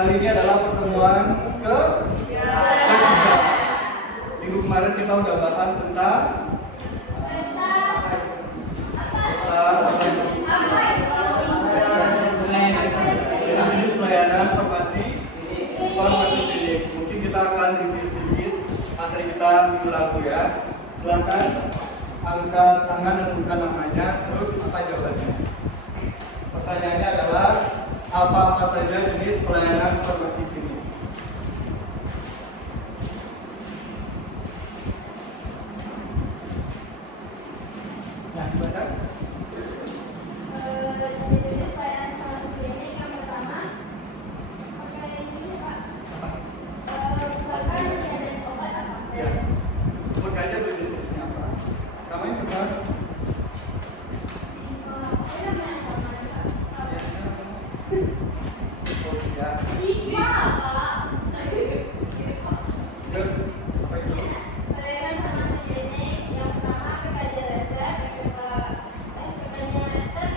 Kali ini adalah pertemuan ketiga. Minggu kemarin kita udah bahas tentang pelayanan farmasi klinik. Mungkin kita akan review sedikit materi kita minggu lalu ya. Silakan angkat tangan dan sebutkan namanya, terus apa jawabannya. Pertanyaannya adalah apa saja jenis pelayanan farmasi klinik? Nah, silakan. Jenis pelayanan farmasi klinik yang pertama, pakai ini Pak. Misalkan ada obat apa? Ya, sebutkan aja dulu jenisnya apa. Namanya siapa? Iva, Pak. Apa itu? Pelayanan farmasi klinik yang pertama PKJ resep, PKJ resep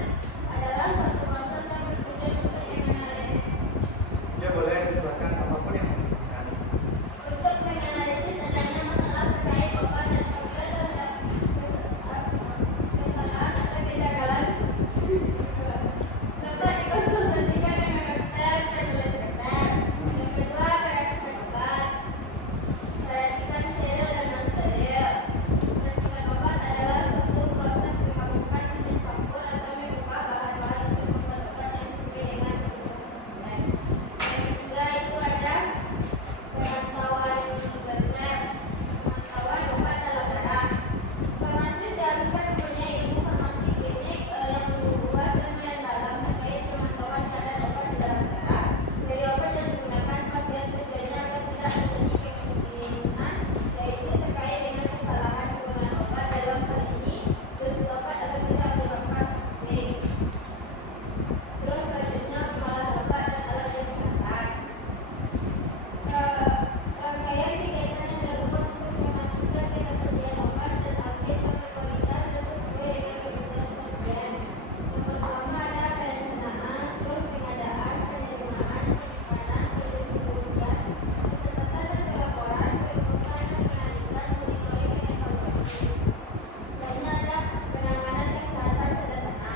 adalah suatu proses yang bertujuan untuk menganalisis. Ya boleh, silakan apapun yang mau silakan. Untuk menganalisis adanya masalah terkait obat dan formula terhadap kesalahan atau kegagalan dapat dikonsultasikan dengan dokter penulis resep. Yang kedua, perakiraan obat. Perhatikan steril dan non-steril. Perhatikan obat adalah suatu proses menggabungkan, mencampur atau mengubah bahan-bahan untuk membuat obat yang sesuai dengan kebutuhan pasien. Yang ketiga itu ada pemantauan resep, pemantauan obat dalam darah. Farmasi seharusnya mempunyai ilmu farmasi klinik yang luas dan mendalam terkait pemantauan kadar obat di dalam darah. Dari obat yang digunakan pasien tujuannya agar tidak terjadi kemungkinan, yaitu terkait dengan kesalahan penggunaan obat dalam hal ini dosis obat agar tidak menyebabkan toksik. Terus selanjutnya pengolahan obat dan alat kesehatan. Rangkaian kegiatan yang dilakukan untuk memastikan ketersediaan obat dan alat berkualitas dan sesuai dengan kebutuhan pasien. Yang pertama ada perencanaan, terus pengadaan, penerimaan, penyimpanan, pendistribusian, pencatatan dan pelaporan, perumusan dan penanganan, monitoring dan evaluasi. Selanjutnya ada penanganan kesehatan sederhana.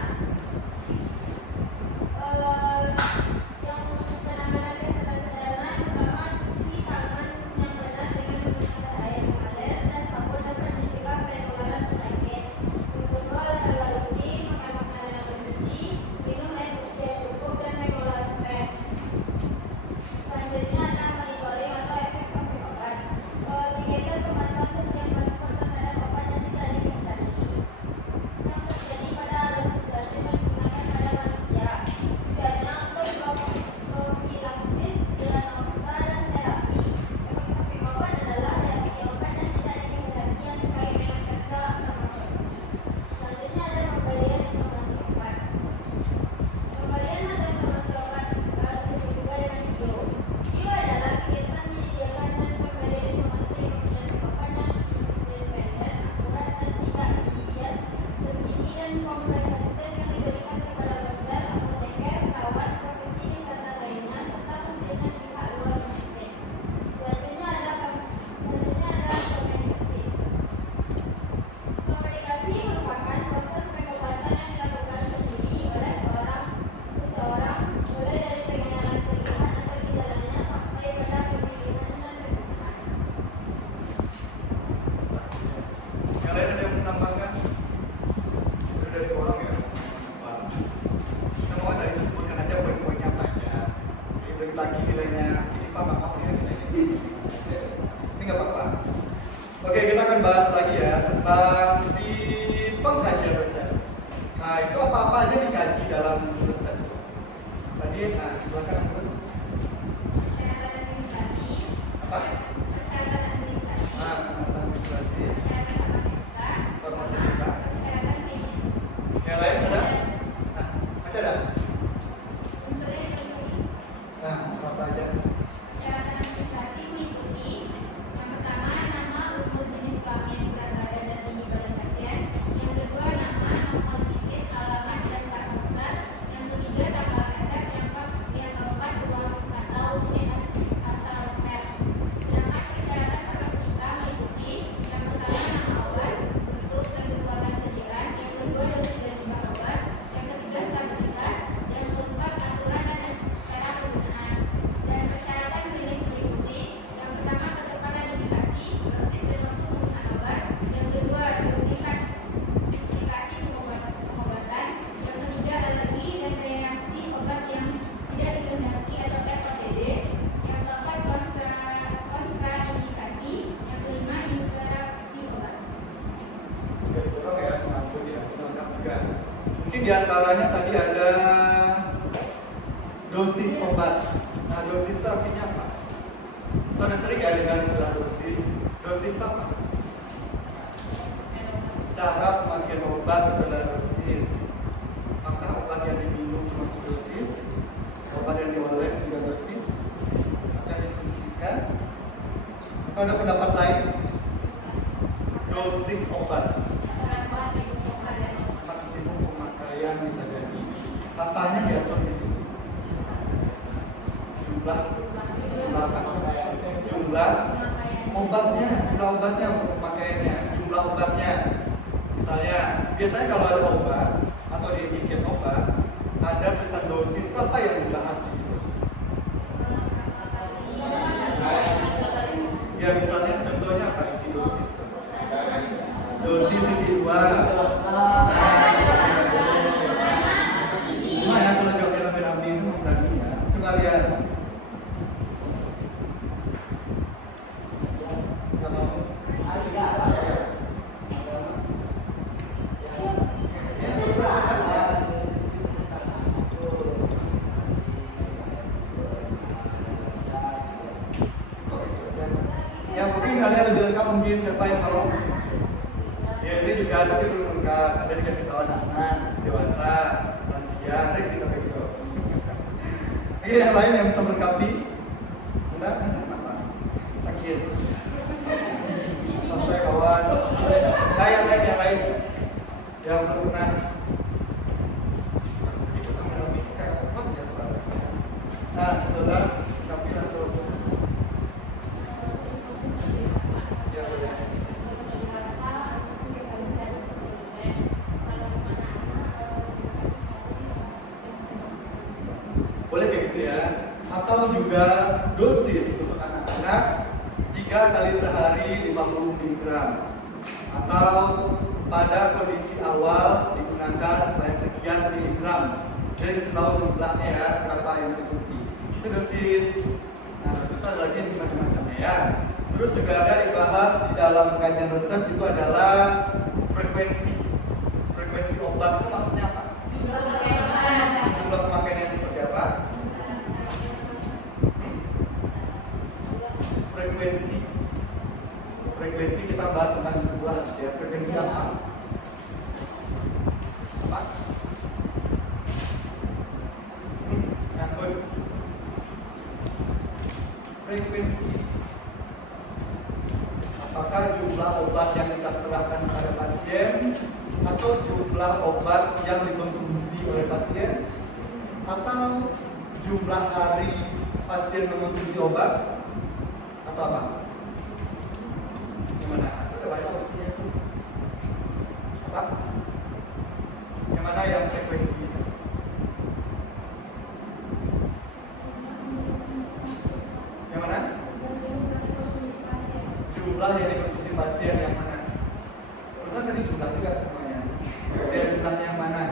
Yang penanganan kesehatan sederhana yang pertama cuci tangan yang benar dengan menggunakan air mengalir dan sabun dapat mencegah penularan penyakit. Yang kedua olahraga rutin, makan makanan yang bergizi, minum air putih yang cukup dan regulasi stres. Selanjutnya ada monitoring atau efek samping obat. Kegiatan pemantauan setiap respon terhadap obat yang tidak dikehendaki yang terjadi pada dosis yang digunakan pada manusia. Tujuannya untuk profilaksis, diagnosa, dan terapi. Efek samping obat adalah reaksi obat yang tidak dikehendaki yang terkait dengan kerja farmakologi. Selanjutnya ada pemberian informasi obat. Pemberian atau informasi obat disebut juga dengan video. Video adalah kegiatan menyediakan dan pemberian informasi kombinasi obat yang independen, akurat, dan tidak bias, terkini dan komprehensif yang diberikan kepada dokter, apoteker, perawat, profesi kesehatan lainnya, serta pasien dan pihak luar menyuntik. Selanjutnya ada komunikasi. Komunikasi merupakan proses pengobatan yang dilakukan sendiri oleh seseorang mulai dari pengenalan keluhan atau gejalanya sampai pada pemilihan dan penggunaan. Yang lain ada yang mau menambahkan? Itu dari orang ya. Semua tadi disebutkan aja poin-poinnya apa aja. Jadi bagi-bagi nilainya. Ini Pak nggak mau ya nilainya. Ini nggak apa-apa. Oke, kita akan bahas lagi ya tentang si pengkajian resep. Nah, itu apa-apa aja dikaji dalam resep. Tadi, nah silakan Anggun. Kesehatan administrasi, Apa? kesehatan administrasi, Nah, kesehatan administrasi, kesehatan farmaseutika. kesehatan klinis. Yang lain ada? Nah, masih ada? Unsurnya dibagi. Nah, apa aja? Kesehatan administrasi meliputi yang pertama nama, umur, jenis kelamin, berat badan dan tinggi badan pasien. Yang kedua nama, nomor izin, alamat dan kartu besar. Yang ketiga tanggal resep. Yang keempat diantaranya tadi ada dosis obat. Nah, dosis itu artinya apa? Kita udah sering ya dengan istilah dosis. Dosis itu apa? Cara pemakaian obat itu adalah dosis. Apakah obat yang diminum termasuk dosis? Obat yang dioles juga dosis? Atau disuntikan? Atau ada pendapat lain? Dosis obat. Maksimum pemakaian bisa jadi. Apanya diatur di situ? Jumlah obatnya, jumlah obatnya, pemakaiannya, jumlah obatnya. Misalnya, biasanya kalau ada obat atau di etiket obat, ada tulisan dosis, itu apa yang dibahas di situ? Ya, misalnya contohnya apa isi dosis? Dosis individual. Nah, ya kalau jawabnya rame-rame itu berani ya. Coba lihat. Ya mungkin kalian lebih lengkap mungkin siapa yang tahu? Ya ini juga tapi belum lengkap. Ada dikasih tahu anak-anak, dewasa, lansia, ada sih tapi gitu. Ini yang lain yang bisa melengkapi? Ada apa? Sakit. Sampai kawan. Nah yang lain yang pernah. Itu sama lebih kayak apa ya suara? Nah, saudara, tapi atau boleh kayak gitu ya, atau juga dosis untuk anak-anak 3 kali sehari 50 mg atau pada kondisi awal digunakan sebanyak sekian miligram. Jadi setahu jumlahnya ya, berapa yang dikonsumsi. Itu dosis. Nah, dosis ada lagi yang macam-macamnya ya. Terus juga ada dibahas di dalam kajian resep itu adalah frekuensi. Frekuensi obat itu maksudnya apa? Jumlah pemakaian yang seperti apa? Frekuensi. Frekuensi kita bahas tentang jumlah ya. Frekuensi apa? Apa? Nyangkut. Frekuensi. Apakah jumlah obat yang kita serahkan kepada pasien atau jumlah obat yang dikonsumsi oleh pasien atau jumlah hari pasien mengonsumsi obat atau apa? Gimana? Itu ada banyak opsinya itu. Apa? Yang mana yang frekuensi? Yang mana? Jumlah yang dikonsumsi pasien yang mana? Terusan tadi jumlah juga semuanya. Jadi jumlahnya yang mana?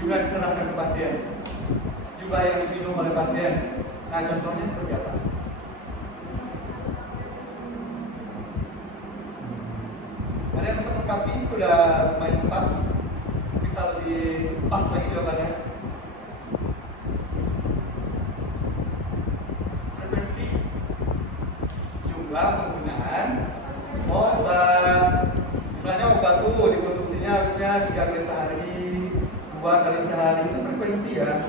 Jumlah diserahkan ke pasien, jumlah yang diminum oleh pasien. Nah contohnya seperti apa? Ada yang bisa melengkapi? Itu udah main 4 bisa lebih pas lagi jawabannya. Frekuensi jumlah penggunaan obat. Misalnya obat tuh dikonsumsinya harusnya 3 kali sehari, 2 kali sehari, itu frekuensi ya.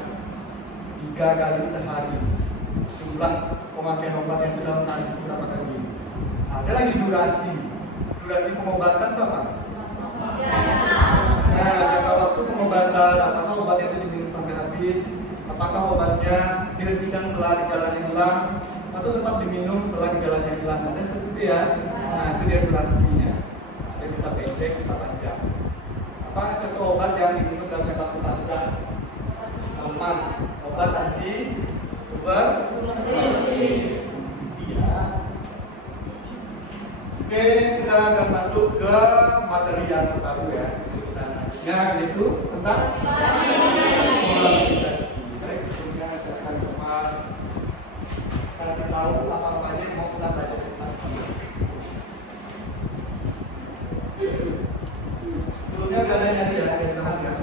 3 kali sehari. Jumlah pemakaian obat yang dalam sehari itu berapa kali? Ada lagi durasi. Durasi pengobatan itu apa? Nah, jangka waktu pengobatan, apakah obatnya itu diminum sampai habis? Apakah obatnya dihentikan setelah gejalanya hilang? Atau tetap diminum setelah gejalanya hilang? Ada seperti itu ya. Nah, itu dia durasinya. Ada bisa pendek, bisa panjang. Apa contoh obat yang diminum dalam jangka panjang? Aman, obat anti tuberkulosis. Iya. Oke, kita akan masuk ke materi yang terbaru ya. Kita selanjutnya yaitu tentang moralitas. Baik, sebelumnya saya akan coba kasih tahu apa-apa yang mau kita belajar tentang sebelumnya ada yang bahan ya.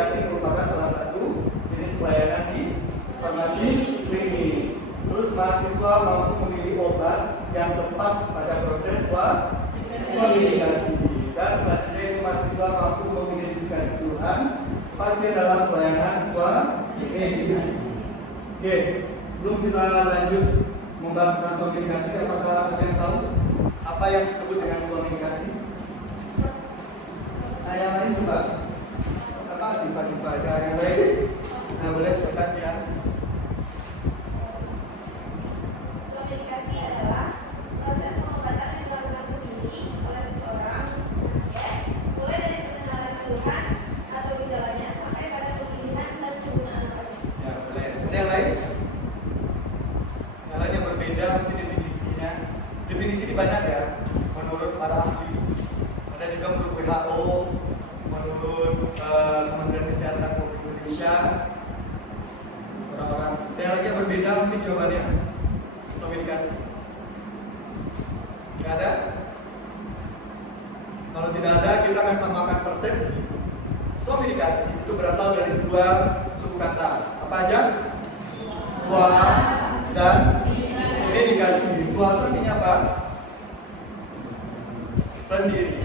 Swamedikasi merupakan salah satu jenis pelayanan di farmasi klinik. Terus mahasiswa mampu memilih obat yang tepat pada proses swamedikasi. Dan selanjutnya itu mahasiswa mampu mengidentifikasi keluhan pasien dalam pelayanan swamedikasi. Oke, sebelum kita lanjut membahas tentang swamedikasi, apakah ada yang tahu apa yang disebut dengan swamedikasi? Nah, yang lain coba. Apa diva ada yang lain? Nah, boleh silakan ya. Swamedikasi adalah proses pengobatan yang dilakukan sendiri oleh seseorang pasien, mulai dari pengenalan keluhan atau gejalanya sampai pada pemilihan dan penggunaan obat. Ya, boleh. Ada yang lain? Yang lain yang berbeda mungkin definisinya. Definisi ini banyak ya, menurut para ahli. Ada juga menurut WHO, menurut Kementerian Kesehatan Republik Indonesia. Orang-orang. Ada lagi yang berbeda mungkin jawabannya. Swamedikasi. Tidak ada? Kalau tidak ada, kita akan samakan persepsi. Swamedikasi itu berasal dari dua suku kata. Apa aja? Swa dan medikasi. Swa itu artinya apa? Sendiri,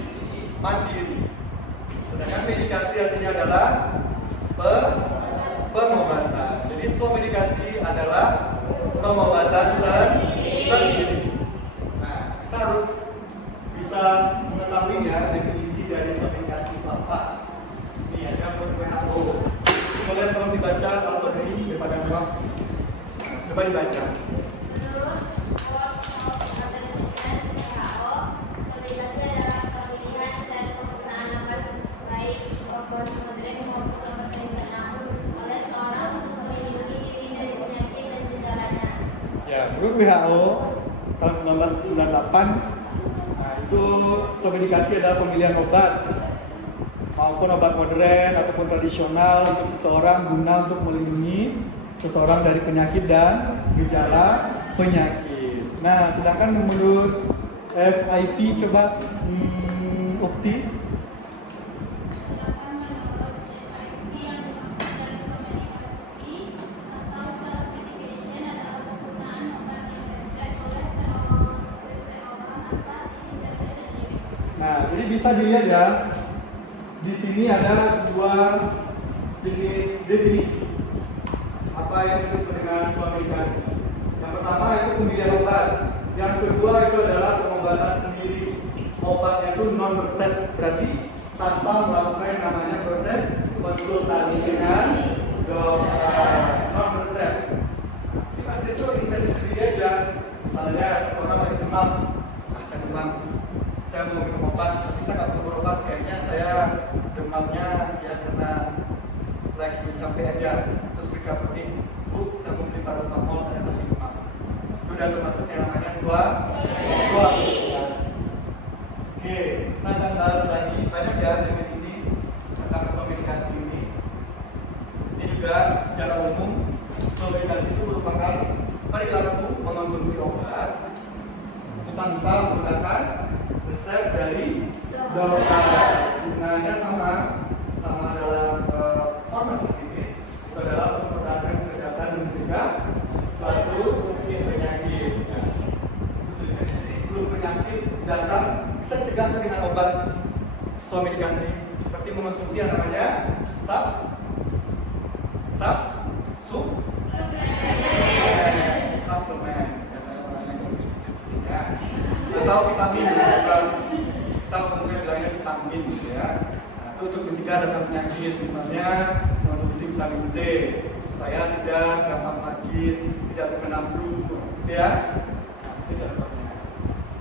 mandiri. Sedangkan medikasi artinya adalah pengobatan. Jadi swamedikasi adalah pengobatan sendiri. Nah, kita harus bisa mengetahui ya definisi dari swamedikasi itu apa. Ini ada menurut WHO. Kalian tolong dibaca atau dari daripada ruang. Coba dibaca. Menurut World Health Organization (WHO), swamedikasi adalah pemilihan dan penggunaan obat baik obat modern maupun obat tradisional oleh seorang untuk melindungi diri dari penyakit dan gejalanya. Ya, menurut WHO tahun 1998, nah itu swamedikasi adalah pemilihan obat maupun obat modern ataupun tradisional untuk seseorang guna untuk melindungi seseorang dari penyakit dan gejala penyakit. Nah, sedangkan menurut FIP coba Ukti. Sedangkan menurut FIP yang dimaksud dari swamedikasi atau self-medication adalah penggunaan obat yang resep oleh seseorang atas inisiatif sendiri. Nah, jadi bisa dilihat ya. Di sini ada dua jenis definisi. Apa yang disebut dengan swamedikasi? Yang pertama itu pemilihan obat. Yang kedua itu adalah pengobatan sendiri. Obatnya itu non resep, berarti tanpa melakukan yang namanya proses konsultasi dengan dokter. Non resep. Di pasti itu inisiatif sendiri aja. Misalnya seseorang lagi demam, saya demam, saya mau minum obat, bisa nggak perlu berobat? Kayaknya saya demamnya ya karena lagi capek aja. Terus beri apotek, Bu, saya mau beli paracetamol karena saya demam. Itu udah termasuk yang namanya swamedikasi. Oke, kita akan bahas lagi banyak ya definisi tentang swamedikasi ini. Ini juga secara umum swamedikasi itu merupakan perilaku mengonsumsi obat itu tanpa menggunakan resep dari dokter. Gunanya sama dalam farmasi klinis itu adalah untuk pertahanan kesehatan dan mencegah suatu penyakit. Jadi sebelum penyakit datang bisa cegah dengan obat swamedikasi seperti mengonsumsi yang namanya suplemen. Biasanya orang yang bisnis-bisnisnya atau vitamin. Kita umumnya bilangnya vitamin gitu ya. Nah, itu untuk mencegah datang penyakit, misalnya mengonsumsi vitamin C supaya tidak gampang sakit, tidak terkena flu, gitu ya. Nah, itu contohnya.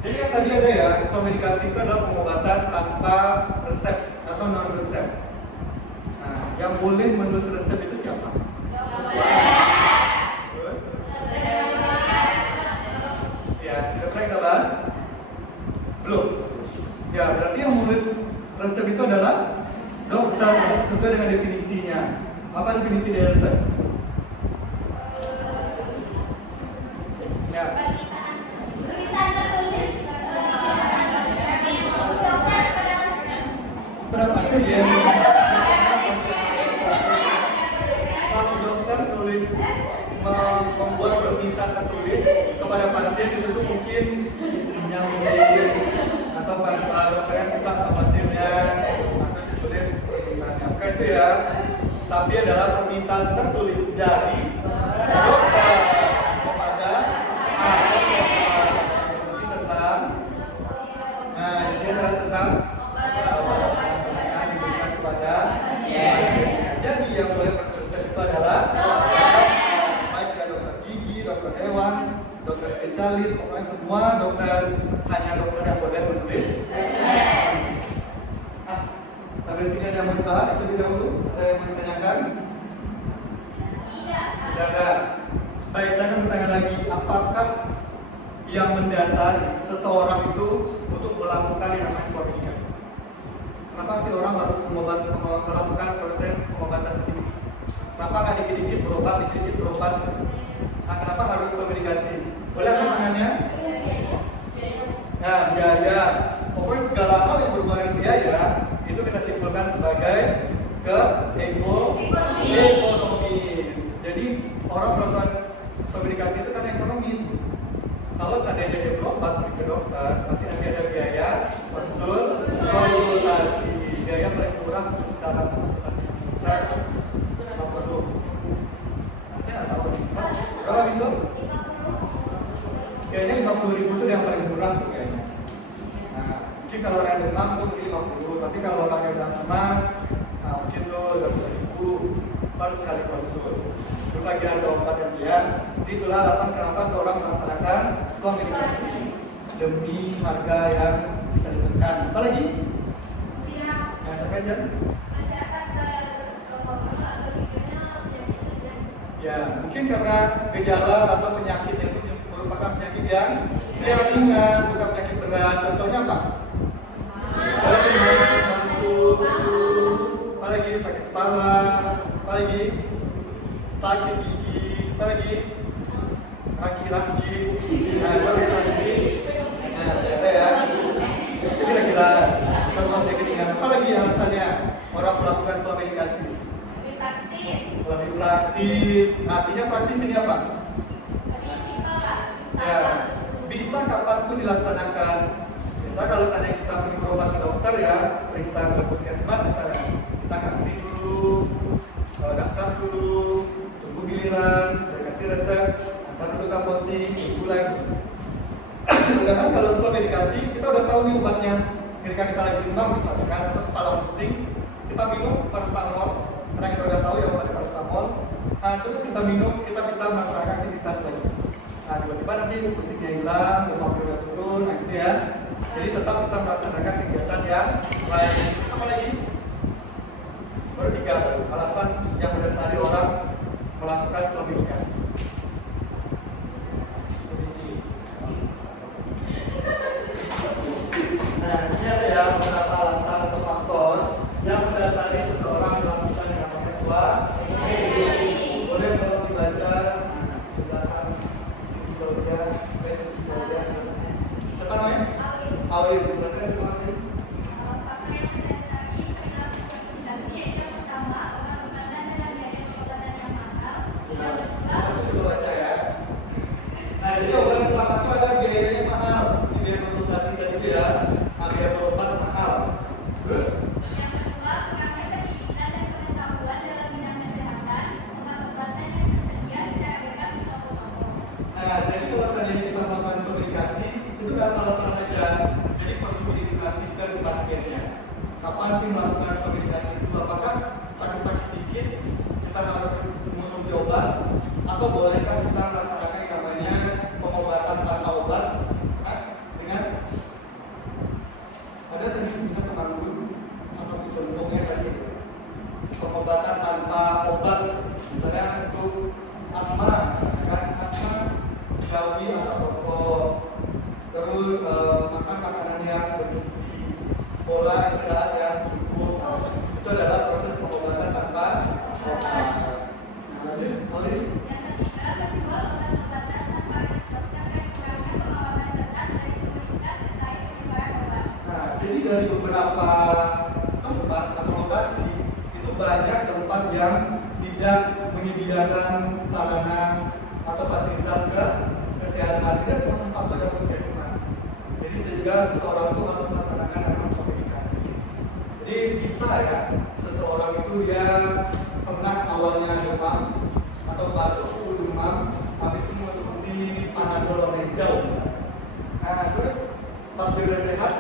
Jadi yang tadi ada ya, swamedikasi itu adalah pengobatan tanpa resep atau non resep. Nah, yang boleh menulis resep itu siapa? Terus? Ya, setelah kita bahas? Belum? Ya, berarti yang menulis resep itu adalah dokter sesuai dengan definisinya. Apa definisi dari resep? Ya. Berapa sih ya? kepada pasien itu tuh mungkin istrinya mungkin atau pas dokternya suka sama pasiennya atau sebetulnya permintaannya bukan itu ya, tapi adalah permintaan tertulis dari dokter kepada ini tentang di sini adalah tentang kepada pasiennya. Jadi yang boleh bersesuai itu adalah baik ya dokter gigi, dokter hewan, dokter spesialis, pokoknya semua dokter, hanya dokter yang boleh menulis. Sampai sini ada yang mau dibahas terlebih dahulu? Ada yang mau ditanyakan? Tidak ada. Baik, saya akan bertanya lagi, apakah yang mendasar seseorang itu untuk melakukan yang namanya sebuah medikasi? Kenapa sih orang harus melakukan proses pengobatan sendiri? Kenapa nggak dikit-dikit berobat, dikit-dikit berobat? Nah, kenapa harus medikasi? Boleh angkat tangannya? Nah, biaya. Pokoknya segala hal yang berhubungan dengan biaya itu kita simpulkan sebagai ekonomis. Jadi orang melakukan medikasi itu karena ekonomis. Kalau seandainya dia berobat ke dokter, pasti nanti ada biaya konsultasi. Biaya paling murah untuk sekarang konsultasi. Saya nggak tahu. Berapa itu? Kayaknya 50.000 itu yang paling murah tuh kayaknya. Nah, mungkin kalau orang demam tuh mungkin 50, tapi kalau orang yang bilang senang, nah mungkin tuh 200.000 baru sekali konsul. Berbagian ada obat dan dia. Itulah alasan kenapa seorang melaksanakan sebuah medikasi demi harga yang bisa ditekan. Apa lagi? Ya, sampai aja. Ya, mungkin karena gejala atau penyakitnya itu merupakan penyakit yang ringan, bukan penyakit berat. Contohnya apa? Masuk, apa lagi? Sakit kepala, apa lagi? Sakit gigi, apa lagi? Laki-laki, laki-laki. Nah, ada ya. Itu kira-kira contoh penyakit ringan. Apa lagi alasannya orang melakukan sebuah medikasi? Lebih praktis. Artinya praktis ini apa? Ya, bisa kapanpun dilaksanakan. Biasa kalau seandainya kita pergi berobat ke dokter ya, periksa ke puskesmas misalnya, kita ngantri dulu, daftar dulu, tunggu giliran, udah kasih resep, antar dulu ke apotek, tunggu lagi. Sedangkan kalau sebuah medikasi, kita udah tahu nih obatnya. Ketika kita lagi demam misalnya kan, atau kepala pusing, kita minum paracetamol, karena kita udah tahu ya obatnya paracetamol. Terus kita minum, kita bisa melaksanakan aktivitas lagi. Nah, tiba-tiba nanti pusingnya hilang, demamnya udah turun, nah gitu ya. Jadi tetap bisa melaksanakan kegiatan yang lain. Apa lagi? Baru 3 alasan yang mendasari orang melakukan sebuah medikasi. Nah, ini ada ya beberapa alasan atau faktor yang mendasari seseorang melakukan yang namanya sebuah medikasi. Boleh kalau dibaca di belakang psikologi, psikologi. Siapa namanya? Awil, silakan dimulai. Satu juga baca ya. Nah, jadi obat pertama itu ada biayanya mahal, biaya konsultasi tadi itu ya, biaya berobat mahal. Terus? Yang kedua, mengambil pendidikan dan pengetahuan dalam bidang kesehatan, obat-obatan yang tersedia secara bebas di toko-toko. Nah, jadi kalau seandainya kita melakukan komunikasi, itu kan salah-salah aja. Jadi perlu diedukasi ke si pasiennya. Kapan sih melakukan komunikasi itu? Apakah sakit-sakit dikit kita harus mengonsumsi obat? Atau bolehkah kita melaksanakan yang namanya pengobatan tanpa obat? Dengan ada tadi kita sama dulu salah satu contohnya tadi pengobatan tanpa obat, misalnya untuk asma, misalkan asma jauhi asap rokok, terus makan makanan yang bergizi, pola istirahat yang cukup, itu adalah proses pengobatan tanpa obat. Nah, lanjut, Maulid. Yang ketiga, menjual obat-obatan tanpa resep dokter dan kurangnya pengawasan ketat dari pemerintah terkait penjualan obat. Nah, jadi dari beberapa tempat atau lokasi itu banyak tempat yang tidak menyediakan sarana atau fasilitas ke kesehatan. Tidak semua tempat itu ada puskesmas. Jadi sehingga seseorang itu harus melaksanakan namanya komunikasi. Jadi bisa ya, seseorang itu dia pernah awalnya demam atau batuk, flu demam, habis itu konsumsi panadol warna hijau misalnya. Nah terus pas dia udah sehat,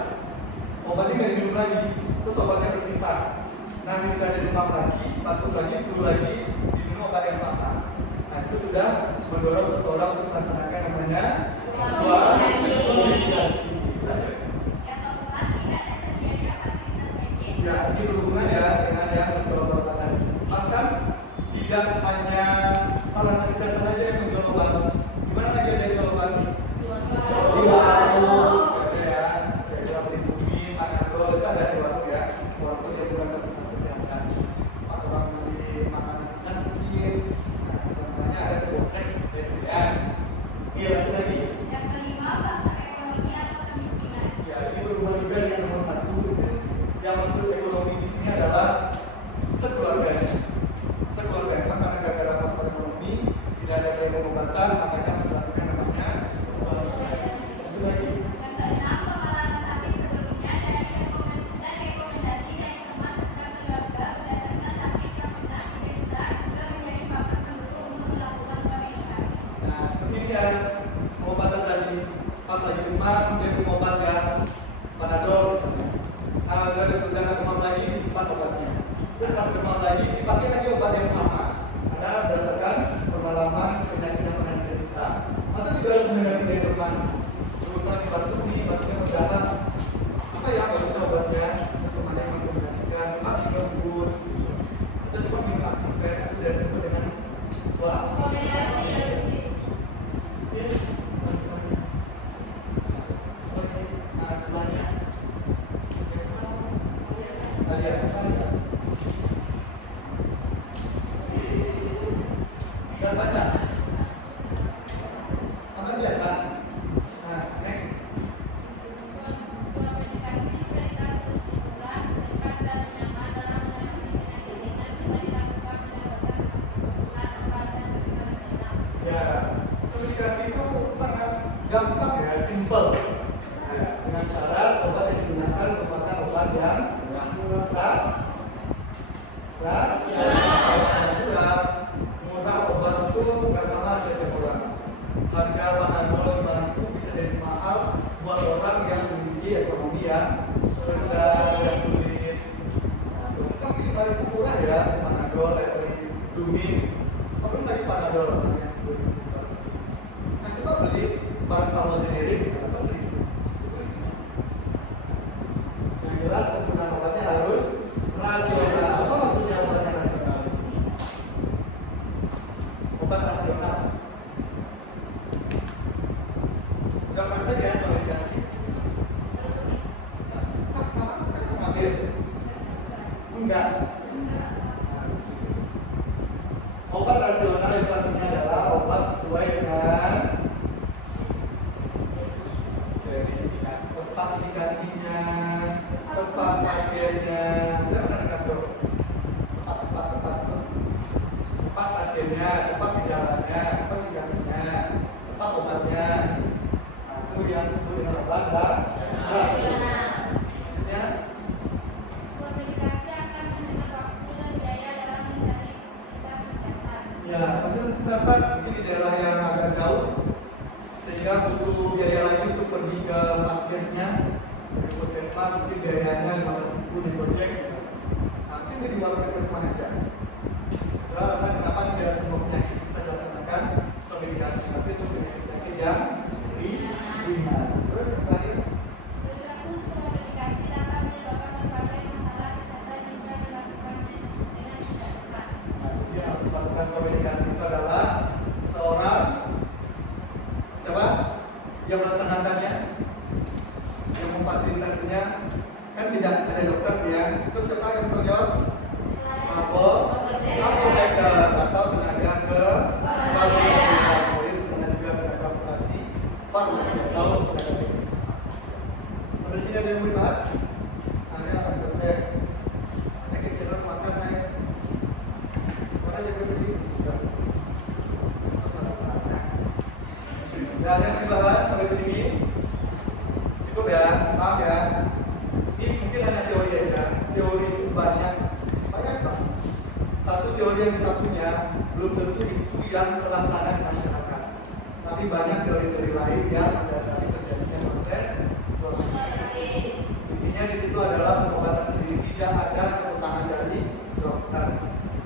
obatnya nggak diminum lagi, terus obatnya bersisa. Nah ketika ada demam lagi, batuk lagi, flu lagi, diminum obat yang sama. Nah itu sudah mendorong seseorang untuk melaksanakan namanya komunikasi. Ya, ini berhubungan ya dengan yang menjual obat tadi. Bahkan tidak hanya sarana kesehatan saja yang menjual obat. Gimana lagi ada yang jual obat? Di warung, ya, kayak beli bumi, panadol itu ada di warung ya. Warung yang bukan fasilitas kesehatan. Atau orang beli makanan ringan mungkin. Nah, sebenarnya ada Cobotex, SDN. Iya, lagi lagi. Yang kelima, faktor ekonomi atau kemiskinan. Ya, ini berhubungan juga dengan nomor satu itu yang maksud ekonomi di sini adalah sekeluarganya. Sekeluarganya karena gara-gara faktor ekonomi tidak ada biaya pengobatan, makanya harus dilakukan namanya sosialisasi. Satu lagi. Yang keenam, pengalaman sakit sebelumnya dan rekomendasi dari teman serta keluarga berdasarkan sakit yang pernah diderita juga menjadi faktor pendukung untuk melakukan komunikasi. Nah, seperti ini ya pengobatan tadi. Pas lagi demam, dia minum obat ya, panadol misalnya. Nah, udah demam lagi, disimpan obatnya. Terus pas demam lagi, dipakai lagi obat yang sama. Ada berdasarkan pengalaman penyakit yang pernah diderita. Atau juga rekomendasi dari teman. Terusan di batuk nih, batuknya mendalam. Apa ya bagusnya obatnya? Terus teman yang merekomendasikan, minum kurs. Atau coba minum aktifet, itu dari disebut dengan Komunikasi. Nah, sebelahnya tadi ya, dan baca akan kelihatan. Nah, next. Komunikasi perintah solusi kurang cepat dan nyaman dalam mengatasi penyakit ringan juga dilakukan berdasarkan kebutuhan obat dan internasional. Ya, komunikasi itu sangat gampang ya, simple. Nah, dengan syarat obat yang digunakan merupakan obat yang murah, murah obat itu nggak sama harga orang. Harga panadol 5.000 bisa jadi mahal buat orang yang memiliki ekonomi yang rendah dan sulit. Nah, itu kan 5.000 murah ya panadol, Dumin. Kamu tadi panadol harganya 10.000. Nah, coba beli paracetamol generik berapa sih? Yang jelas penggunaan obatnya harus rasional. Apa maksudnya obatnya rasional di sini? Obat rasional. Udah praktek ya soal dikasih? Kan mengambil? Enggak. Nah, obat rasional itu artinya adalah obat sesuai dengan spesifikasi tempat indikasinya, tempat pasiennya. Kita pernah dengar bro? Tempat pasiennya, tempat gejalanya, tempat indikasinya, tempat obatnya. Nah, itu yang disebut dengan obat rasional. Selanjutnya, Komunikasi akan menghemat waktu dan biaya dalam mencari fasilitas kesehatan. ya fasilitas kesehatan mungkin di daerah yang agak jauh sehingga butuh biaya lagi untuk pergi ke vaskesnya, ke puskesmas, mungkin biayanya 15.000 di Gojek. Nah, mungkin dia di warung dekat rumah aja. Itulah alasan kenapa tidak semua penyakit bisa dilaksanakan komunikasi, tapi untuk penyakit yang ringan. Terus yang terakhir, Perilaku komunikasi dapat menyebabkan berbagai masalah kesehatan jika dilakukannya dengan tidak tepat. nah, jadi yang harus melakukan komunikasi itu adalah seorang siapa yang melaksanakannya, yang memfasilitasinya, kan tidak ada dokter ya. Terus siapa yang tanggung jawab? Apoteker atau tenaga kefarmasi. Kemudian di sana juga tenaga farmasi, farmasi atau tenaga medis. Sampai sini ada yang mau dibahas? Nah, ini akan saya naik channel makan naik. Mana yang gue tadi? Sesama. Ya, ada yang mau dibahas sampai di sini? Cukup ya, maaf ya. Ini mungkin hanya teori aja. Teori itu banyak Pak. Satu teori yang kita punya belum tentu itu yang terlaksana di masyarakat. Tapi banyak teori-teori lain yang mendasari terjadinya proses solarisasi. Intinya di situ adalah pengobatan sendiri tidak ada campur tangan dari dokter.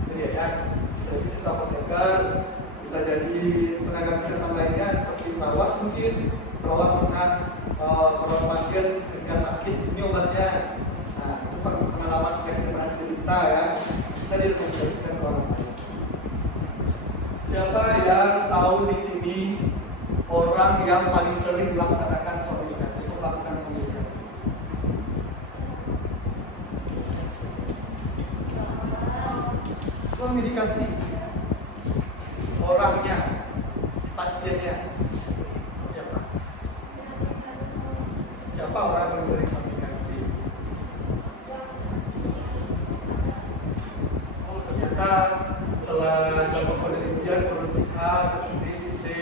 Jadi ya, bisa jadi setelah apoteker, bisa jadi tenaga kesehatan lainnya seperti perawat mungkin, perawat pernah merawat pasien ketika sakit, ini obatnya. Nah, itu pengalaman bagaimana cerita ya, bisa direkomendasikan ke orang lain. Siapa yang tahu di sini orang yang paling sering melaksanakan somnifikasi atau melakukan somnifikasi? Somnifikasi orangnya, pasiennya siapa? Siapa orang yang paling sering somnifikasi? Oh, ternyata setelah dapat penelitian berusaha di sisi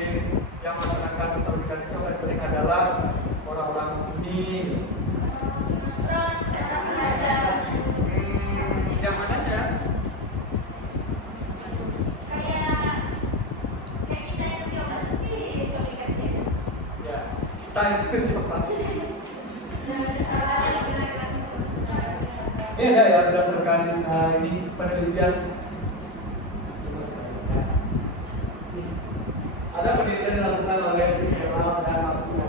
yang masyarakat somnifikasi itu paling sering adalah orang-orang ini. Yang mananya? Kita itu siapa? Ini ada ya berdasarkan ini penelitian. Ada penelitian yang dilakukan oleh Sikhemal dan Abdullah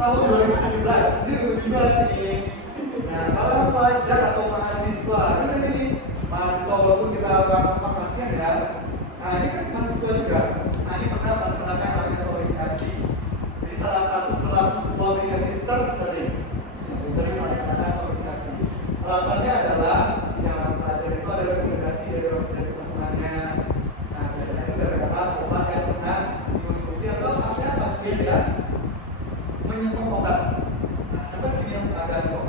tahun 2017. Ini 2017 ini. Nah, kalau pelajar atau mahasiswa, ini mahasiswa walaupun kita lakukan farmasinya ya. Nah, ini kan mahasiswa juga. Nah, ini pernah melaksanakan aplikasi. Jadi salah satu pelaku somnifikasi tersering melaksanakan somnifikasi. Alasannya adalah yang pelajar itu ada rekomendasi dari teman-temannya. Nah, biasanya itu gara-gara obat yang pernah dikonsumsi atau ada pasien yang menyentuh obat. Nah, siapa di sini yang ada stok?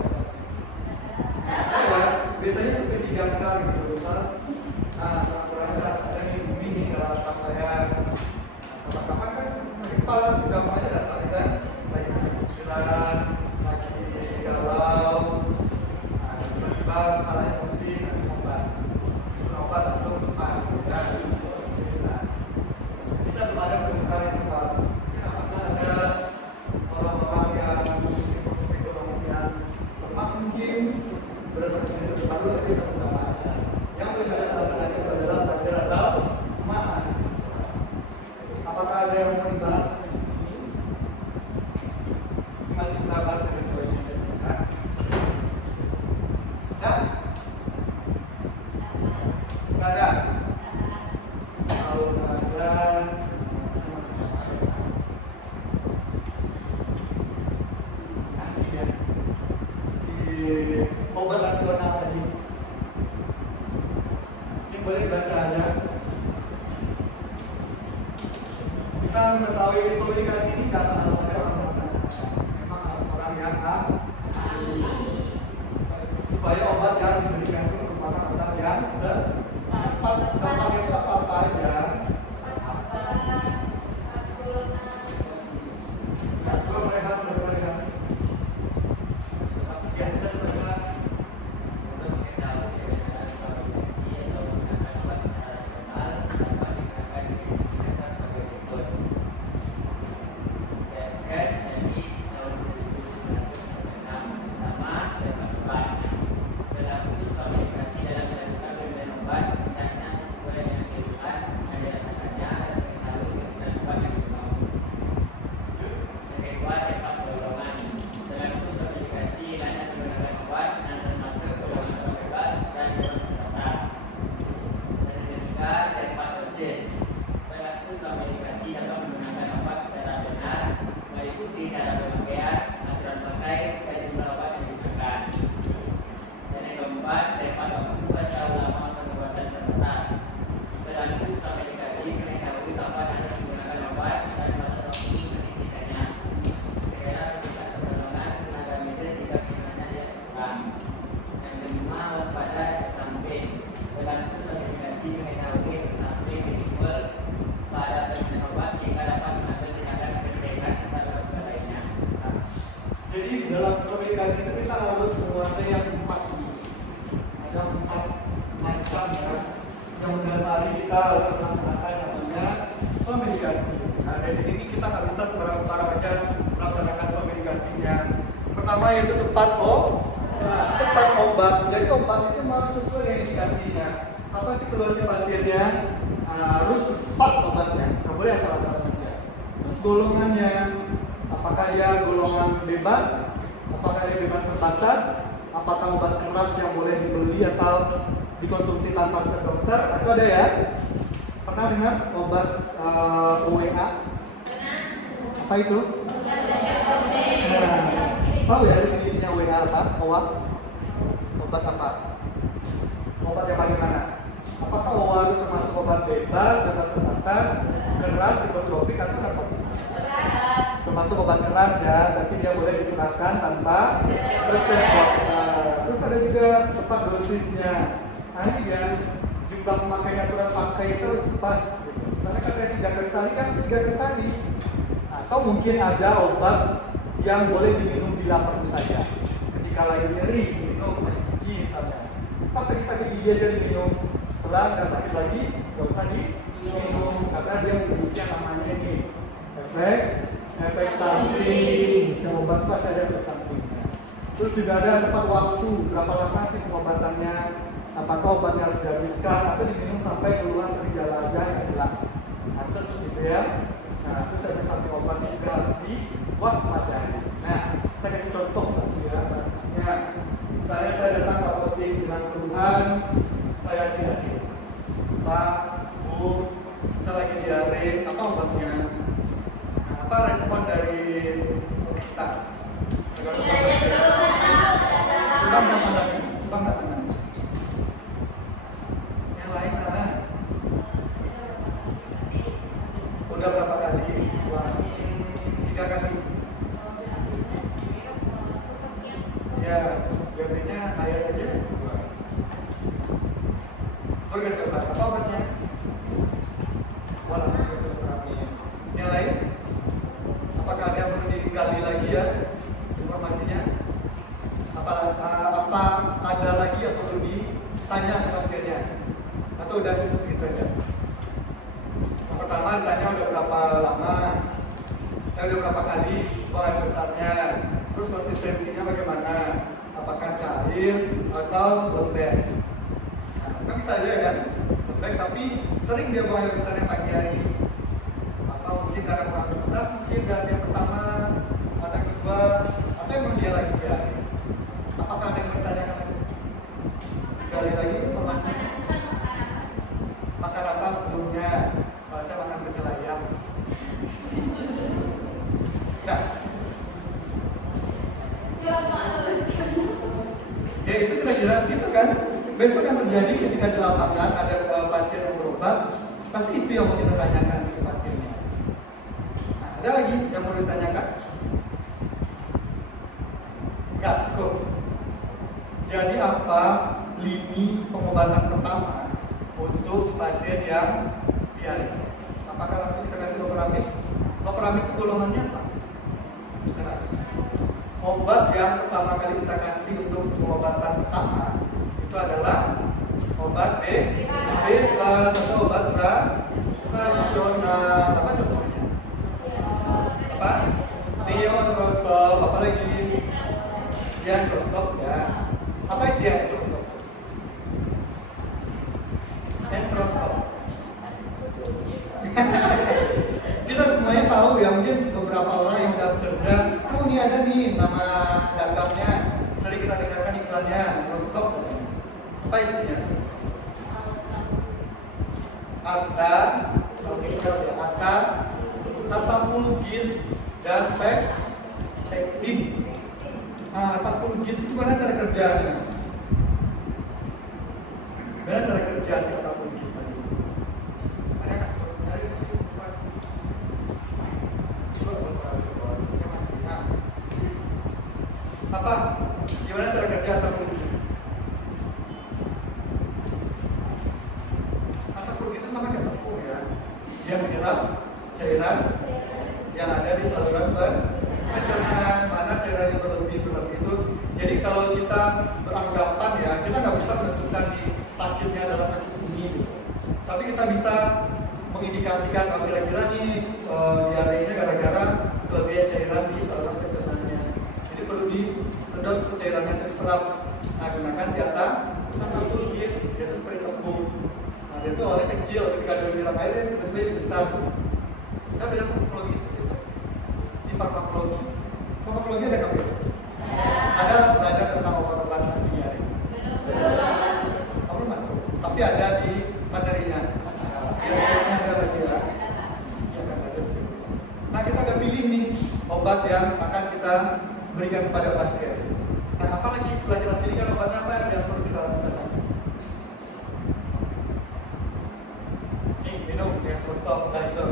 Ya, biasanya itu ketiga kali gitu. Nah, kurang saya ini dalam tas saya. Kapan-kapan kan sakit kepala juga aja datang kan, lagi banyak pikiran, lagi galau, tiba-tiba kepalanya pusing, obat langsung dan bisa tuh ada permukaan yang tepat. Apakah ada orang-orang yang ekonomi yang lemah mungkin berdasarkan itu baru lebih satu nama yang bisa melaksanakan itu adalah pelajar atau mahasiswa. Apakah ada yang mau dibahas di sini? Masih kita bahas dari poinnya ya? Ya? Nggak ada? Kalau nggak ada, nah ini ya, si obat nasional tadi. Ini boleh dibaca ya. Kita mengetahui somnifikasi ini tidak salah-salahnya orang melaksanakan. Memang harus orang yang ahli. Supaya obat yang diberikan itu merupakan obat yang tepat. Dampaknya itu apa aja? Kalau mereka benar-benar ya, benar-benar Dalam yang mendasari kita harus melaksanakan yang namanya swab medikasi. Nah dari sini kita nggak bisa sembarang-sembarang aja melaksanakan swab medikasinya. Pertama yaitu tepat obat. Jadi obat itu harus sesuai dengan indikasinya. Apa sih keluhan si pasiennya? Harus pas obatnya, nggak boleh salah-salah aja. Terus golongannya, apakah dia golongan bebas? Apakah dia bebas terbatas? Apakah obat keras yang boleh dibeli atau dikonsumsi tanpa resep dokter? Itu ada ya? Pernah dengar obat OWA? Apa itu? Nah, tahu ya definisinya OWA apa? Obat apa? Obat yang bagaimana? Apakah OWA itu termasuk obat bebas, bebas terbatas, keras, psikotropik atau narkotika? Termasuk obat keras ya, berarti dia boleh diserahkan tanpa resep dokter. Terus ada juga tepat dosisnya. Nah ini dia jumlah pemakaian aturan pakai itu harus pas. Misalnya katanya 3 kali sehari kan harus 3 kali sehari. Atau mungkin ada obat yang boleh diminum bila perlu saja. Ketika lagi nyeri, minum sakit gigi misalnya. Pas lagi sakit gigi aja diminum. Setelah nggak sakit lagi, nggak usah diminum karena dia memiliki yang namanya ini efek samping. Setiap obat pasti ada efek sampingnya. Terus juga ada tepat waktu, berapa lama sih pengobatannya, apakah obatnya harus dihabiskan atau diminum sampai keluar dari gejala aja yang hilang. Nah, seperti itu ya. Nah, terus efek samping obatnya juga harus diwaspadai. Nah, saya kasih contoh satu ya, kasusnya. Saya datang ke apotek dengan keluhan, saya diare. Pak, Bu, saya lagi diare, apa obatnya? Apa respon dari kita? Coba nggak tangan. Yang lain lah. Udah berapa kali? Wah, 3 kali. Ya, gantinya air aja. Kasih obat. Apa obatnya? Langsung kasih terapi. Yang lain? Apakah ada yang perlu digali lagi ya informasinya? Apa ada lagi yang perlu ditanya ke pasiennya? Atau udah cukup gitu aja? Yang pertama ditanya udah berapa lama? Udah berapa kali buang besarnya? Terus konsistensinya bagaimana? Apakah cair atau lembek? Kan bisa aja kan, lembek tapi sering dia buang air besarnya pagi hari. Atau mungkin karena kurang aktivitas, mungkin dari yang pertama atau yang kedua, atau emang dia lagi diare. Apakah ada yang bertanyakan lagi? Gali lagi informasinya. Makan apa sebelumnya? Saya makan pecel ayam. Enggak. Ya itu kira-kira gitu kan. Besok yang terjadi ketika di lapangan ada pasien yang berobat, pasti itu yang mau kita tanyakan ke pasiennya. Nah, ada lagi yang mau ditanyakan? Enggak, cukup. Jadi apa lini pengobatan pertama untuk pasien yang diare? Apakah langsung kita kasih loperamid? Loperamid itu golongannya apa? Keras. Obat yang pertama kali kita kasih untuk pengobatan pertama itu adalah obat bebas atau obat tradisional. Apa contohnya? Apa? Neotrostop. Apa lagi? Entrostop ya. Apa isi entrostop? Entrostop. Kita semuanya tahu ya, mungkin beberapa orang yang udah bekerja, ini ada nih nama dagangnya, sering kita dengarkan iklannya, entrostop. Apa isinya? Atapulgin dan pektin. Atapulgin itu gimana cara kerjanya? Gimana cara kerja si atapulgin tadi? Ada nggak? Dari situ Pak. Apa? Gimana cara kerja atapulgin? Sama kayak tepung ya, dia menyerap cairan yang ada di saluran pencernaan. Mana cairan yang berlebih itu. Jadi kalau kita beranggapan ya, kita nggak bisa menentukan di sakitnya adalah sakit ini gitu. kita bisa mengindikasikan kalau kira-kira nih diarenya gara-gara kelebihan cairan di saluran pencernanya. Jadi perlu disedot cairannya terserap. Nah, gunakan siata ataupun di atas seperti tepung. Nah, dia itu awalnya kecil, ketika ada nyiram air dia tiba-tiba jadi besar. Kita belajar farmakologi seperti itu. Di farmakologi ada nggak? Ada belajar tentang obat-obatan diare. Belum masuk, tapi ada di materinya. Biasanya ada lagi ya. Iya kan ada sih. Nah, kita udah pilih nih obat yang akan kita berikan kepada pasien. Nah, apalagi setelah kita pilihkan obatnya apa yang perlu kita lakukan lagi? Nih, minum ya, terus stop, nah itu.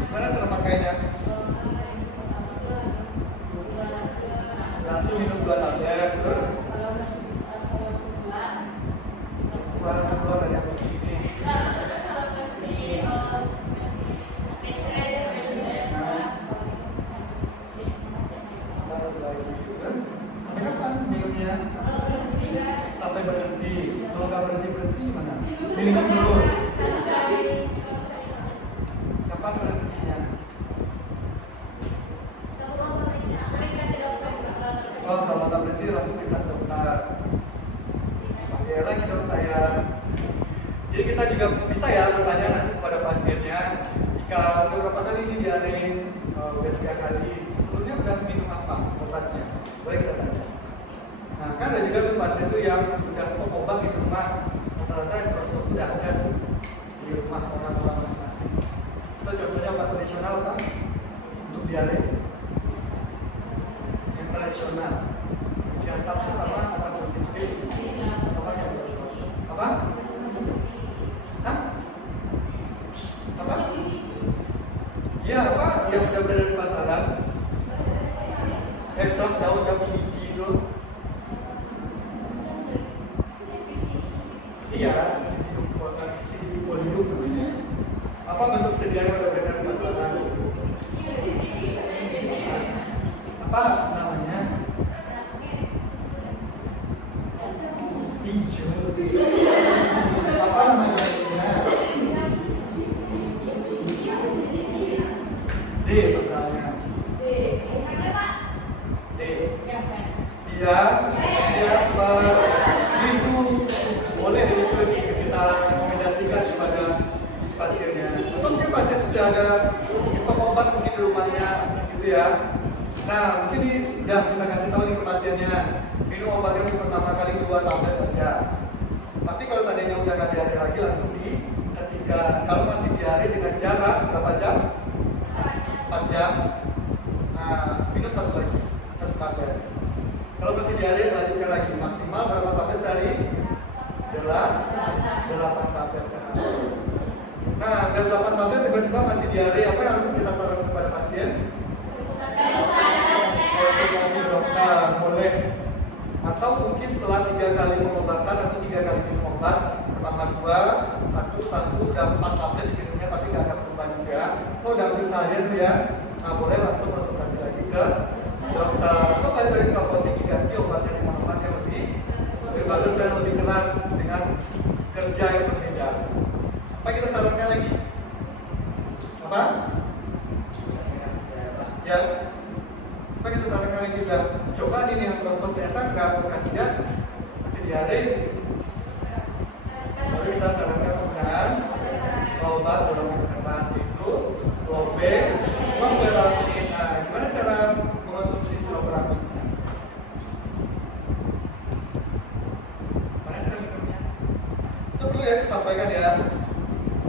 Gimana cara pakainya? Langsung minum 2 tablet, terus keluar dari yang ini. Satu lagi, terus sampai kapan minumnya? Sampai berhenti. Kalau nggak berhenti gimana? Minum terus. Kapan berhentinya? Oh, kalau nggak berhenti langsung periksa dokter. Oke, lagi dong saya. Jadi kita juga bisa ya bertanya nanti kepada pasiennya, jika beberapa kali ini diare, udah 3 kali, sebelumnya udah minum apa obatnya? Boleh kita tanya. Nah, kan ada juga tuh pasien tuh yang udah stok obat di rumah, rata-rata yang stok udah ada di rumah orang-orang masing-masing. Itu contohnya obat tradisional kan untuk diare. Yang tradisional, yang tak sama atau positif, sama yang apa? Hah? Apa? Ya apa yang udah berada di pasaran? Ekstrak daun jambu biji itu. Iya, sidipolium namanya. Apa bentuk sediaan yang udah berada di pasaran? Apa namanya? Hijau. Apa namanya? D misalnya. D. Dia itu boleh itu kita rekomendasikan kepada pasiennya. Atau mungkin pasien sudah ada stok obat mungkin di rumahnya, gitu ya. Nah, mungkin ini udah kita kasih tahu nih ke pasiennya, minum obatnya untuk pertama kali 2 tablet saja. Tapi kalau seandainya udah nggak diare lagi langsung ketika kalau masih diare dengan jarak berapa jam? 4 jam. Nah, minum 1 tablet. Kalau masih diare lanjutkan lagi, maksimal berapa tablet sehari? 8 tablet sehari. Nah, dari 8 tablet tiba-tiba masih diare, apa yang harus kita sarankan kepada pasien? Konsultasi dokter, boleh. Atau mungkin setelah 3 kali pengobatan atau 3 kali minum obat, pertama 2, 1, dan 4 tablet diminumnya tapi nggak ada perubahan juga. Kalau udah habis seharian tuh ya, nah boleh langsung konsultasi lagi ke dokter atau balik lagi ke apotek diganti obatnya dengan obat yang lebih bagus dan lebih keras dengan kerja yang berbeda. Apa kita sarankan lagi? Apa? Ya. Apa kita sarankan lagi juga? Coba ini yang prostat ternyata nggak berhasil, masih diare. Lalu kita sarankan penggunaan obat golongan keras itu lobe, loperamid. Nah, gimana cara mengonsumsi loperamidnya? Mana cara minumnya? Itu perlu ya disampaikan ya.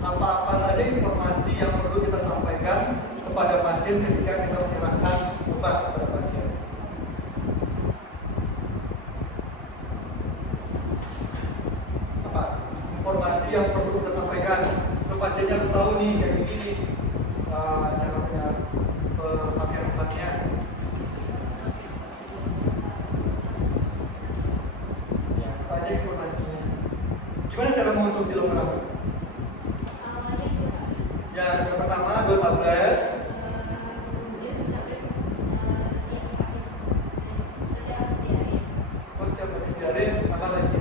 Apa-apa saja informasi yang perlu kita sampaikan kepada pasien ketika kita menyerahkan obat kepada pasien. Apa informasi yang perlu kita sampaikan ke pasiennya harus tahu nih kayak gini cara pemakaian obatnya. Ya, apa aja informasinya? Gimana cara mengonsumsi loperamid? Ya, yang pertama 2 tablet. Oh, setiap habis diare apa lagi?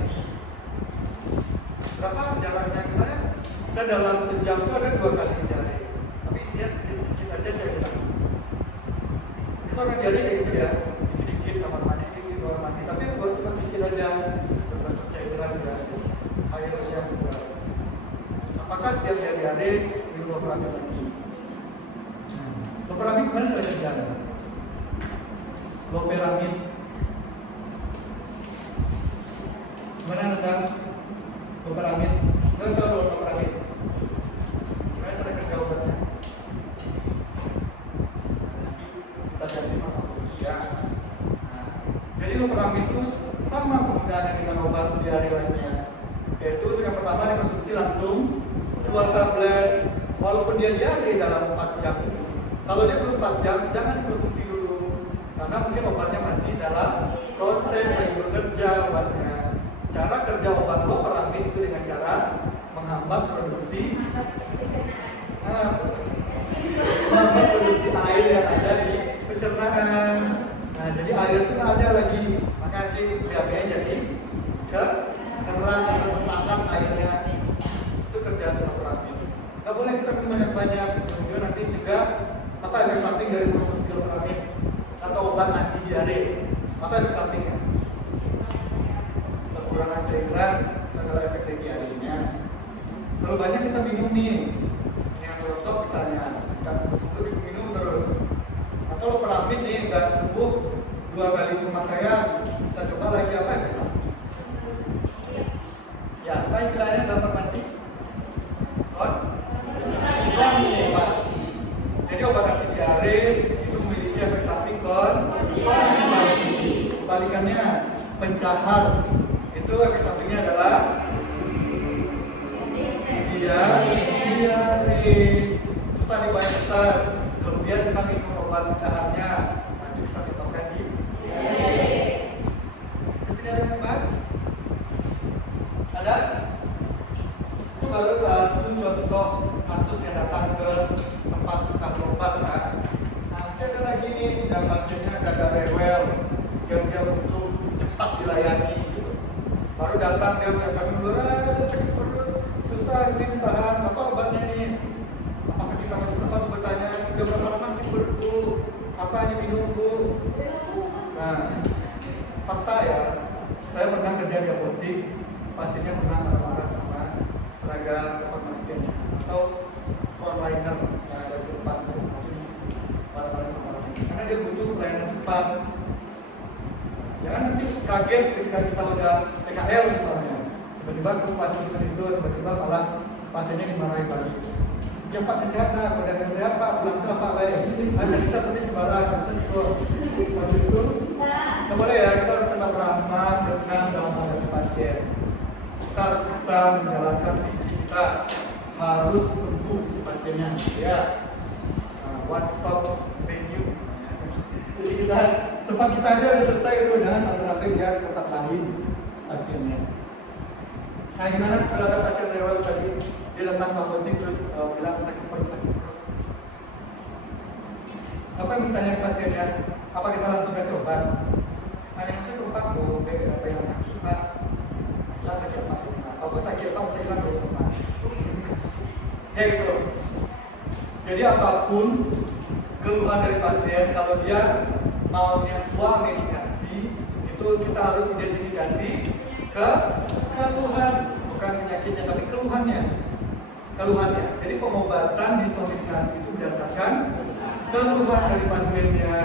Saya dalam sejam itu ada 2 kali diare, tapi isinya sedikit aja saya bilang. Bisa kan diare kayak gitu ya, dikit-dikit kamar mandi, dikit kamar mandi, tapi yang buat cuma sedikit aja, berbentuk cairan ya, air aja. Apakah setiap dia diare minum loperamid lagi? Loperamid gimana cara kerjanya? Loperamid gimana tentang loperamid? Kita tahu loperamid. Gimana cara kerja obatnya? Kita jadi farmakologia. Nah, jadi loperamid itu sama penggunaannya dengan obat diare lainnya. Yaitu yang pertama dikonsumsi langsung 2 tablet. Walaupun dia diare dalam 4 jam ini, kalau dia belum 4 jam jangan dikonsumsi dulu, karena mungkin obatnya masih dalam proses lagi bekerja obatnya. Cara kerja obat loperamid itu dengan cara menghambat produksi air yang ada di pencernaan. Nah, jadi air itu nggak ada lagi, maka nanti BAB-nya jadi keras atau tertahan airnya. Itu kerja loperamid. Nggak boleh kita minum banyak-banyak, kemudian nanti juga apa efek samping dari konsumsi loperamid atau obat anti diare? Apa efek sampingnya? Kekurangan cairan, adalah efek dari diarenya. Kalau banyak kita minum nih, yang prostok misalnya, nggak sembuh-sembuh minum terus. Atau loperamid nih nggak sembuh 2 kali pemakaian, kita coba lagi apa efek samping? Ya, apa istilahnya dalam farmasi? Konstipasi. Jadi obat anti diare itu memiliki efek samping konstipasi. Kebalikannya, pencahar itu efek sampingnya adalah diare. Susah dibayar besar. Kemudian kita minum obat pencaharnya, nanti bisa ditokkan di diare. Disini ada yang membahas? Ada? Itu baru satu contoh kasus yang datang ke tempat tukang obat ya. Nanti ada lagi nih yang pasiennya agak rewel, dia butuh cepat dilayani gitu. Baru datang dia menyatakan dulu, sakit perut, susah ini tahan, apa obatnya nih? Apakah kita masih sempat bertanya, udah berapa lama sakit perut bu? Apa ini minum bu? Nah, fakta ya, saya pernah kerja di apotek, pasiennya pernah marah-marah sama tenaga kefarmasiannya atau frontliner yang ada di depan marah-marah sama pasien karena dia butuh pelayanan cepat. Jangan nanti kaget ketika kita udah PKL misalnya, tiba-tiba ke pasien itu tiba-tiba malah pasiennya dimarahin lagi. Ya Pak, kesehatan, badan sehat Pak, pulang sehat Pak lain. Aja bisa penting sembarang, terus kok pasien itu nggak boleh ya, kita harus tetap ramah, tenang dalam menghadapi pasien. Kita harus bisa menjalankan visi kita, harus sembuh si pasiennya ya. One stop venue. Jadi kita tempat kita aja udah selesai itu, jangan sampai dia ke tempat lain pasiennya. Nah gimana kalau ada pasien rewel tadi, dia datang ke apotek terus bilang sakit perut. Apa yang ditanya ke pasiennya? Apa kita langsung kasih obat? Nah yang saya tempat bu, apa yang sakit Pak? Hilang sakit apa? Kalau sakit Pak, saya hilang dulu Pak. Ya gitu. Jadi apapun keluhan dari pasien, kalau dia maunya sebuah medikasi, itu kita harus identifikasi ke keluhan, bukan penyakitnya, tapi keluhannya. Jadi pengobatan di suatu medikasi itu berdasarkan keluhan dari pasiennya.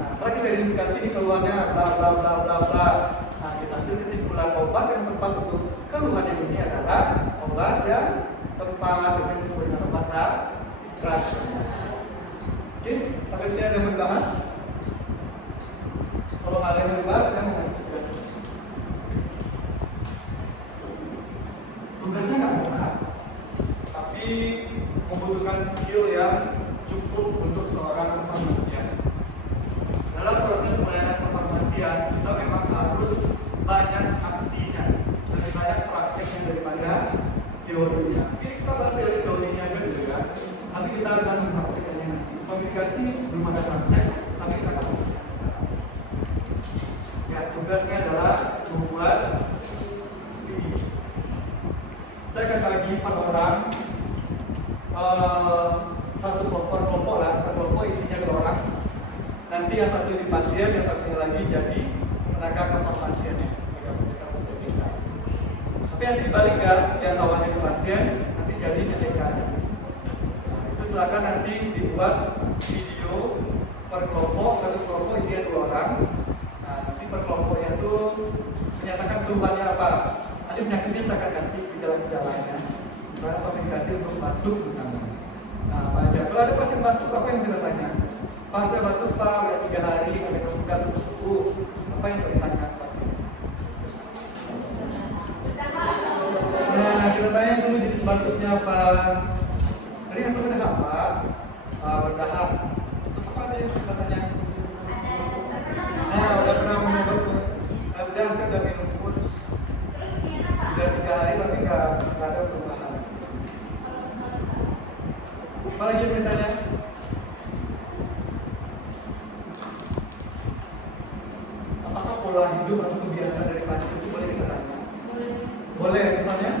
Nah, setelah kita identifikasi di keluhannya, bla bla bla bla bla. Nah, kita ambil kesimpulan obat yang tepat untuk keluhan yang ini adalah obat yang tepat dengan disebut dengan obat rasional. Oke, sampai sini ada yang membahas? Kalau ada yang membahas, saya mau kasih tugas. Tugasnya nggak berat, tapi membutuhkan skill yang cukup untuk seorang farmasian. Dalam proses pelayanan kefarmasian, kita memang harus banyak aksinya, lebih banyak prakteknya daripada teorinya. Ini kita bahas teorinya aja dulu ya. Nanti kita akan mempraktekannya nanti. Komunikasi belum ada praktek, tapi kita akan mempraktekkan. Ya, tugasnya adalah membuat video. saya akan bagi per orang satu kelompok lah, per kelompok isinya 2 orang. Nanti yang satu ini pasien, yang satunya lagi jadi tenaga cover pasiennya sebagai pendekat untuk kita. Tapi nanti dibalikkan, yang awalnya di pasien nanti jadi TK. Nah, itu silakan nanti dibuat video per kelompok, satu kelompok isinya 2 orang. Nah, nanti per kelompoknya itu menyatakan keluhannya apa. Nanti penyakitnya saya akan kasih gejala-gejalanya. Misalnya suami dikasih untuk batuk misalnya. Nah, Pak aja. Kalau ada pasien batuk, apa yang kita tanya? Pak, saya batuk Pak, udah 3 hari, kami nggak suku-suku. Apa yang saya tanya ke pasien? Nah, kita tanya dulu jenis batuknya apa. Tadi kan udah apa? Berdahak. Terus apa ada yang kita tanya? Nah, udah pernah minum obat? Udah, saya udah minum Woods. Udah 3 hari tapi nggak ada perubahan. Apa lagi yang ditanya? Apakah pola hidup atau kebiasaan dari pasien itu boleh kita tanya? Boleh, misalnya?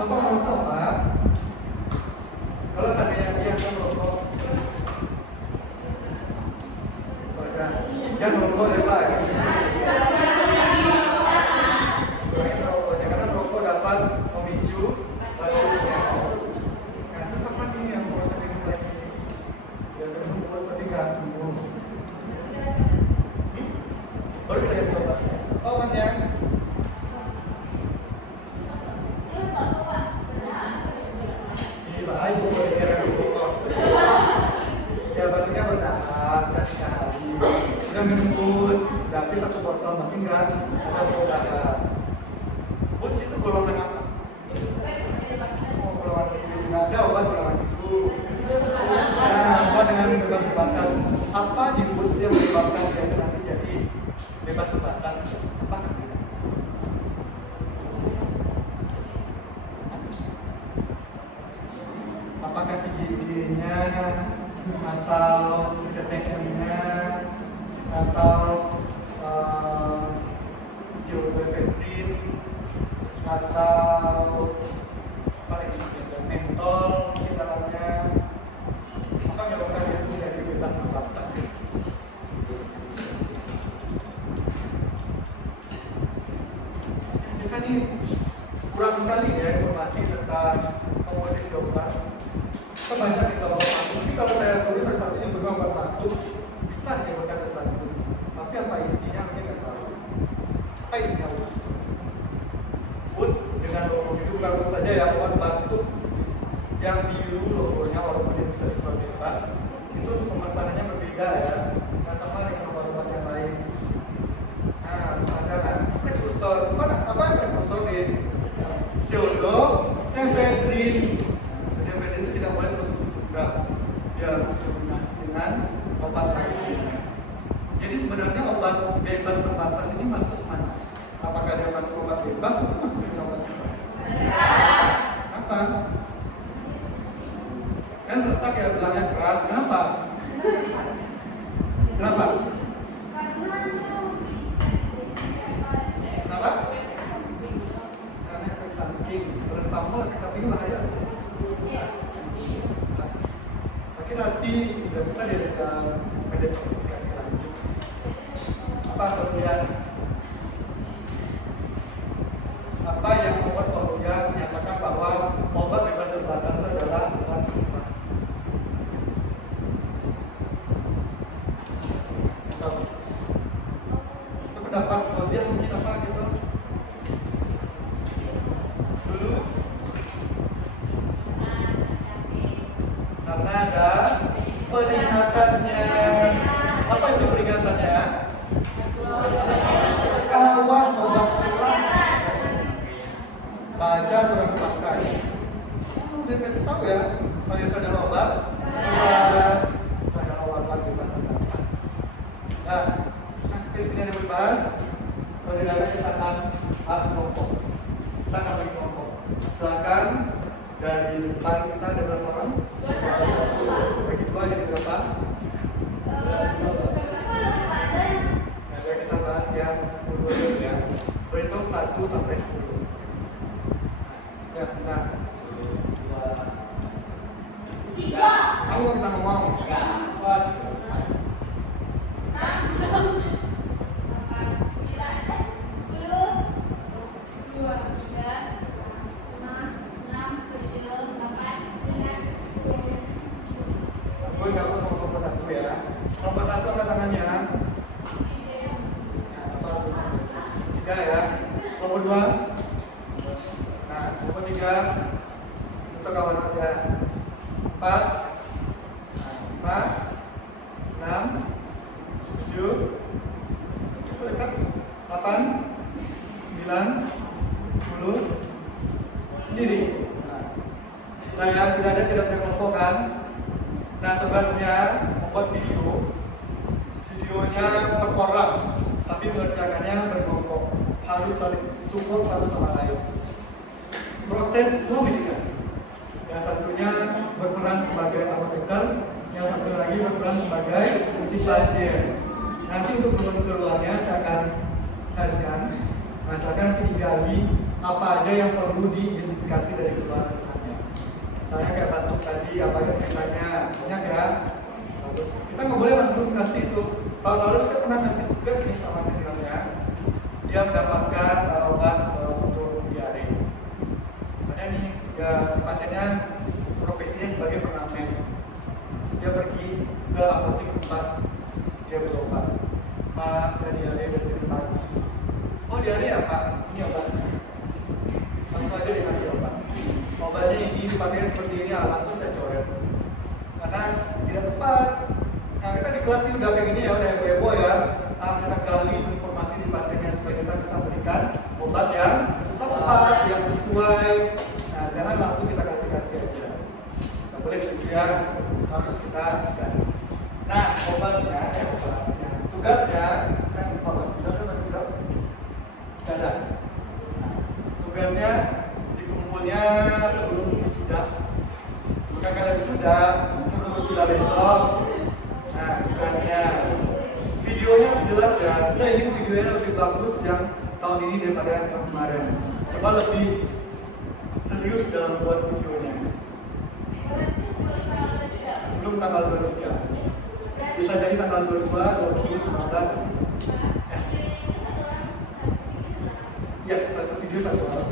Bapak merokok, Pak? Kalau seandainya dia merokok, jangan merokok ya Pak. Karena merokok dapat memicu batuknya. Nah, terus apa nih yang mau saya minum lagi? Biasanya minum buat tapi nggak sembuh. Baru kita kasih obat. Obatnya? Iya, ayo boleh kira dulu. Ya batuknya berdahak, jadi hari. Sudah minum Woods, tapi 1 botol tapi nggak ada perubahan. Woods itu golongan apa? Oh, golongan itu nggak ada obat golongan itu. Nah, obat dengan bebas sebatas. Apa di Woods yang menyebabkan dia nanti jadi bebas sebatas? Apa? Apakah si giginya atau si seteknya atau si oxyfentrin atau apa lagi sih, mentol di dalamnya, apa menyebabkan dia itu jadi bebas sebatas? Ini kan ini kurang sekali ya informasi tentang komposisi obat. Banyak di bawah batuk. Tapi kalau saya suruh satu-satunya beruang obat batuk, bisa dia berkata satu. Tapi apa isinya mungkin nggak tahu. Apa isinya Woods? Woods dengan logo biru, bukan Woods saja ya, obat batuk yang biru logonya walaupun dia bisa dijual bebas. Itu untuk pemesanannya berbeda ya, nggak sama dengan obat-obat yang lain. Nah, harus ada kan prekursor. Apa yang prekursor di pseudo efedrin. Itu tidak boleh konsumsi tunggal, dia harus berkombinasi dengan obat lainnya. Jadi sebenarnya obat bebas terbatas ini masuk mana? Apakah dia masuk obat bebas atau masuk dengan obat bebas? Kenapa? Kan sertak ya bilangnya keras. Kenapa? Kenapa? Kenapa? Karena efek samping. Paracetamol efek sampingnya bahaya. Sakit hati tidak bisa diadakan mendetoksifikasi lanjut. Apa Fauzia? Apa yang membuat Fauzia menyatakan bahwa obat bebas terbatas adalah obat bebas? Itu pendapat Fauzia mungkin apa gitu? Dulu karena ada peringatannya. Apa itu peringatannya? Awas obat keras, baca turun pakai. Udah kasih tahu ya, kalau itu adalah obat keras, itu adalah obat bebas terbatas. Nah, di sini ada bebas. Kalau tidak ada kita akan bahas kelompok. Kita akan bagi kelompok. Silakan. Dari depan kita ada berapa orang? Bagi 2 jadi berapa? Nah, kita bahas yang 10 ya. Berhitung 1 sampai 10. 3 untuk kawan saya 4 5 6 7 cukup dekat 8 9 10 sendiri. Nah ya, tidak punya kelompok kan. Nah tugasnya membuat videonya per orang, tapi mengerjakannya berkelompok, harus saling support satu sama lain. Proses komunikasi, yang satunya berperan sebagai apoteker, yang satu lagi berperan sebagai si pasien. Nanti untuk keluarnya saya akan carikan, nah saya akan digali apa aja yang perlu diidentifikasi dari keluarnya. Saya kayak batuk tadi, apa aja ceritanya, banyak ya. Kita nggak boleh langsung kasih itu. Tahun lalu saya pernah ngasih tugas nih sama seniornya, dia mendapatkan obat untuk diare. Makanya nih, ya, si pasiennya profesinya sebagai pengamen. Dia pergi ke apotek tempat dia berobat. Pak, saya diare dari pagi. Oh diare ya Pak, ini obatnya. Langsung aja dikasih obat. Obatnya ini dipakai seperti ini, langsung saya coret. Karena tidak tepat. Nah kita di kelas ini udah kayak gini ya, udah heboh ya. Kita gali informasi di pasiennya supaya kita bisa berikan obat yang tepat, yang sesuai. Nah jangan langsung kita kasih aja. Nggak boleh gitu ya, harus kita gali. Nah obatnya, tugasnya, saya lupa Mas Bidok. Ada. Nah, tugasnya dikumpulnya sebelum wisuda. Maka kalian wisuda, sebelum wisuda besok. Nah, tugasnya videonya jelas ya. Saya ingin videonya lebih bagus yang tahun ini daripada yang tahun kemarin. Coba lebih serius dalam buat videonya. Sebelum tanggal 23. Bisa jadi tanggal 22, 2019. Ya, satu video satu orang.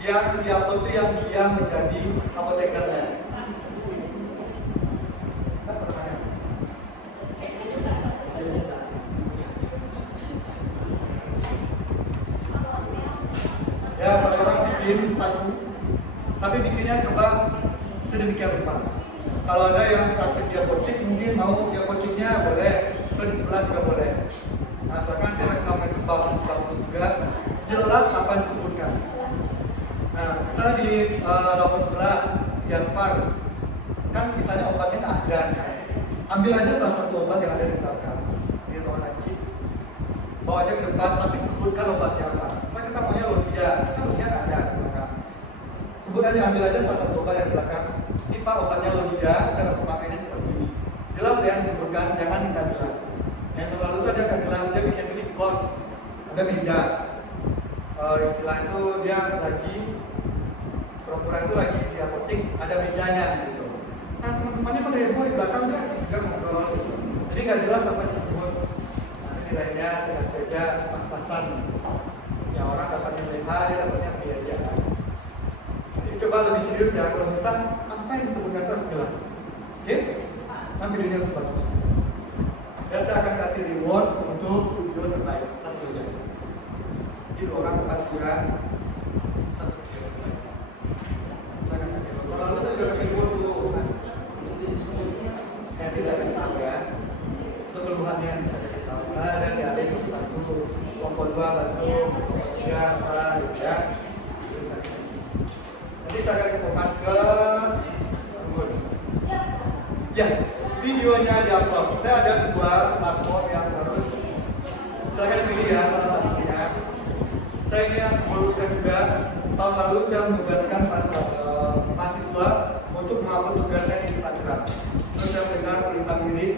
Yang diupload itu yang dia menjadi apotekernya. Ya, pada orang bikin satu, tapi bikinnya coba sedemikian rupa. Kalau ada yang praktek di apotek, mungkin mau di apoteknya boleh, atau di sebelah juga boleh. Nah, asalkan dia rekam itu bagus juga, jelas apa yang disebutkan. Nah, misalnya di lapor sebelah di Anfar, kan misalnya obatnya tak ada. Ambil aja salah satu obat yang ada di belakang, di ruangan laci. Bawa aja ke depan, tapi sebutkan obatnya apa. Misalnya kita maunya Lodia, kan Lodia nggak ada di belakang. Sebut aja, ambil aja salah satu obat yang di belakang. Ini Pak obatnya Lodia, cara pemakaiannya seperti ini. Jelas ya disebutkan, jangan tidak jelas. Yang terlalu itu ada nggak jelas, dia bikin ini kos, ada meja. Istilah itu dia lagi pura-pura itu lagi di apotek, ada mejanya gitu. Nah teman-temannya pada heboh di belakang dia juga ngobrol gitu. Jadi nggak jelas apa disebut. Nah nilainya saya kasih aja pas-pasan. Ya orang dapatnya nilai A, dia dapatnya B aja. Jadi coba lebih serius ya, kalau bisa apa yang disebutkan itu harus jelas. Oke? Nah videonya harus bagus. Dan saya akan kasih reward untuk video terbaik satu aja. Jadi 2 orang tempat dia satu video terbaik. Saya akan kasih reward. Kalau lalu saya juga kasih reward tuh. Nanti saya kasih tahu ya. Untuk keluhannya nanti saya kasih tahu. Saya ada di hari itu satu, kelompok 2 bantu, kelompok 3 apa gitu ya. Nanti saya akan fokus ke reward. Ya. Videonya diupload. Saya ada 2 platform yang harus saya akan pilih ya salah satunya. Saya ini yang meluluskan juga. Tahun lalu saya menugaskan mahasiswa untuk mengupload tugasnya di Instagram. Terus saya dengar perintah mirip.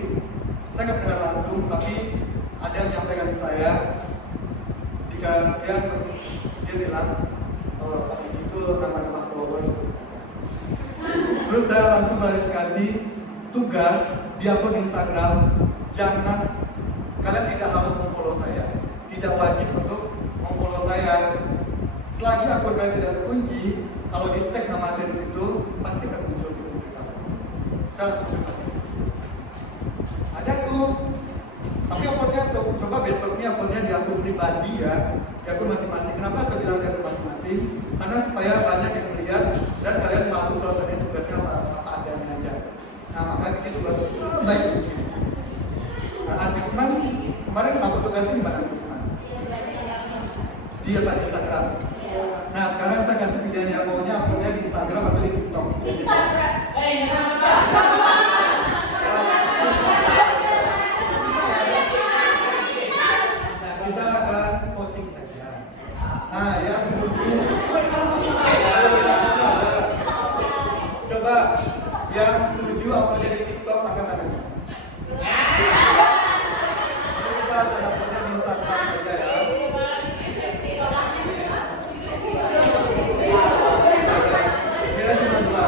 Saya nggak dengar langsung, tapi ada yang menyampaikan ke saya. Jika dia bilang, itu nama-nama followers. Terus saya langsung verifikasi tugas di-upload di Instagram. Jangan, kalian tidak harus memfollow saya, tidak wajib untuk memfollow saya. Selagi akun kalian tidak terkunci, kalau di tag nama saya di situ pasti akan muncul di pemberitahuan. Saya langsung verifikasi. Ada tuh, tapi uploadnya coba besoknya uploadnya di akun pribadi ya, di akun masing-masing. Kenapa saya bilang di akun masing-masing? Karena supaya banyak yang melihat Nah, makanya bikin tugas sebaik mungkin. Nah, Antisman kemarin apa tugasnya di mana Antisman? Dia di Instagram. Nah, sekarang saya kasih pilihan ya, maunya uploadnya di Instagram atau di TikTok. Instagram. Kita akan voting saja. Nah, yang setuju. Coba yang setuju uploadnya di TikTok angkat tangannya. Kita akan uploadnya di Instagram saja ya. Kira cuma dua.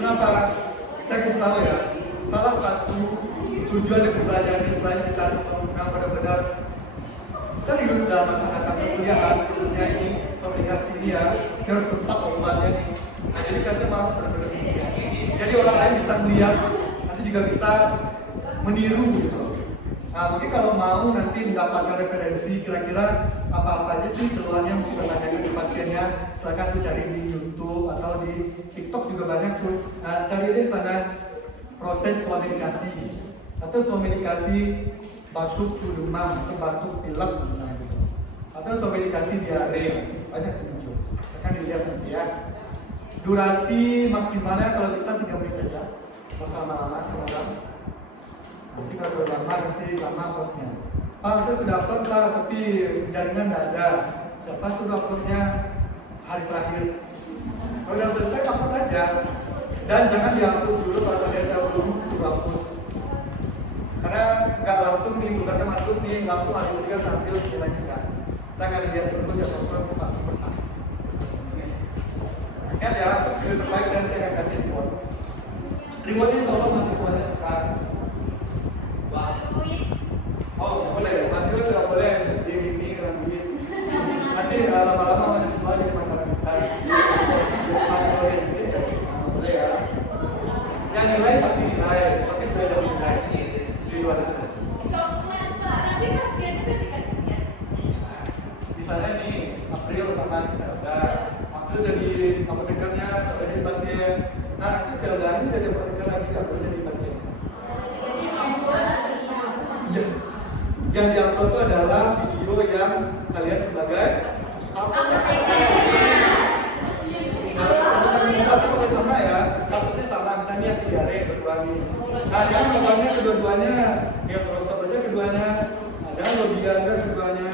Kenapa? Saya kasih tahu ya. Salah satu tujuan dari pembelajaran ini selain bisa mengembangkan benar-benar serius dalam melaksanakan perkuliahan, khususnya ini komunikasi ini ya, ini harus tetap obatnya nih. Nah, jadi kalian harus benar-benar kuliah. Jadi orang lain bisa melihat, nanti juga bisa meniru gitu. Nah, mungkin kalau mau nanti mendapatkan referensi kira-kira apa-apa aja sih keluhannya yang kita tanyakan ke pasiennya, silakan tuh cari di YouTube atau di TikTok juga banyak tuh. Nah, cari aja di sana proses komunikasi atau komunikasi batuk demam atau batuk pilek misalnya gitu, atau komunikasi diare banyak muncul. Akan dilihat nanti ya. Durasi maksimalnya kalau bisa 3 menit aja. Kalau lama-lama teman-teman. Nanti kalau lama nanti lama uploadnya. Pak, saya sudah upload Pak, tapi jaringan tidak ada. Siapa sudah uploadnya hari terakhir? Kalau udah selesai upload aja. Dan jangan dihapus dulu kalau saya belum suruh hapus. Karena nggak langsung nih tugasnya masuk nih langsung hari ketiga sambil nilainya kan. Saya akan lihat dulu siapa satu persatu. Ingat ya, itu terbaik saya nanti akan kasih reward. Rewardnya solo mahasiswanya sekarang. Oh, boleh. Mahasiswa sudah boleh dibimbing dengan duit. Nanti lama-lama mahasiswa jadi makanan kita. Boleh ya. Yang nilai pasti nilai, tapi saya ada nilai di luar itu. Tapi pasiennya kan tidak. Misalnya nih, April sama Sinarda. April jadi apotekernya, Sinarda jadi pasien. Nah, nanti Velda ini jadi apoteker lagi, April jadi pasien. Iya. Yang di-upload itu adalah video yang kalian sebagai apoteker. Kalau sama ya, kasusnya sama, misalnya diare berkurang. Nah, jangan bapaknya kedua-duanya, ya terus saja keduanya, ada lobianga keduanya.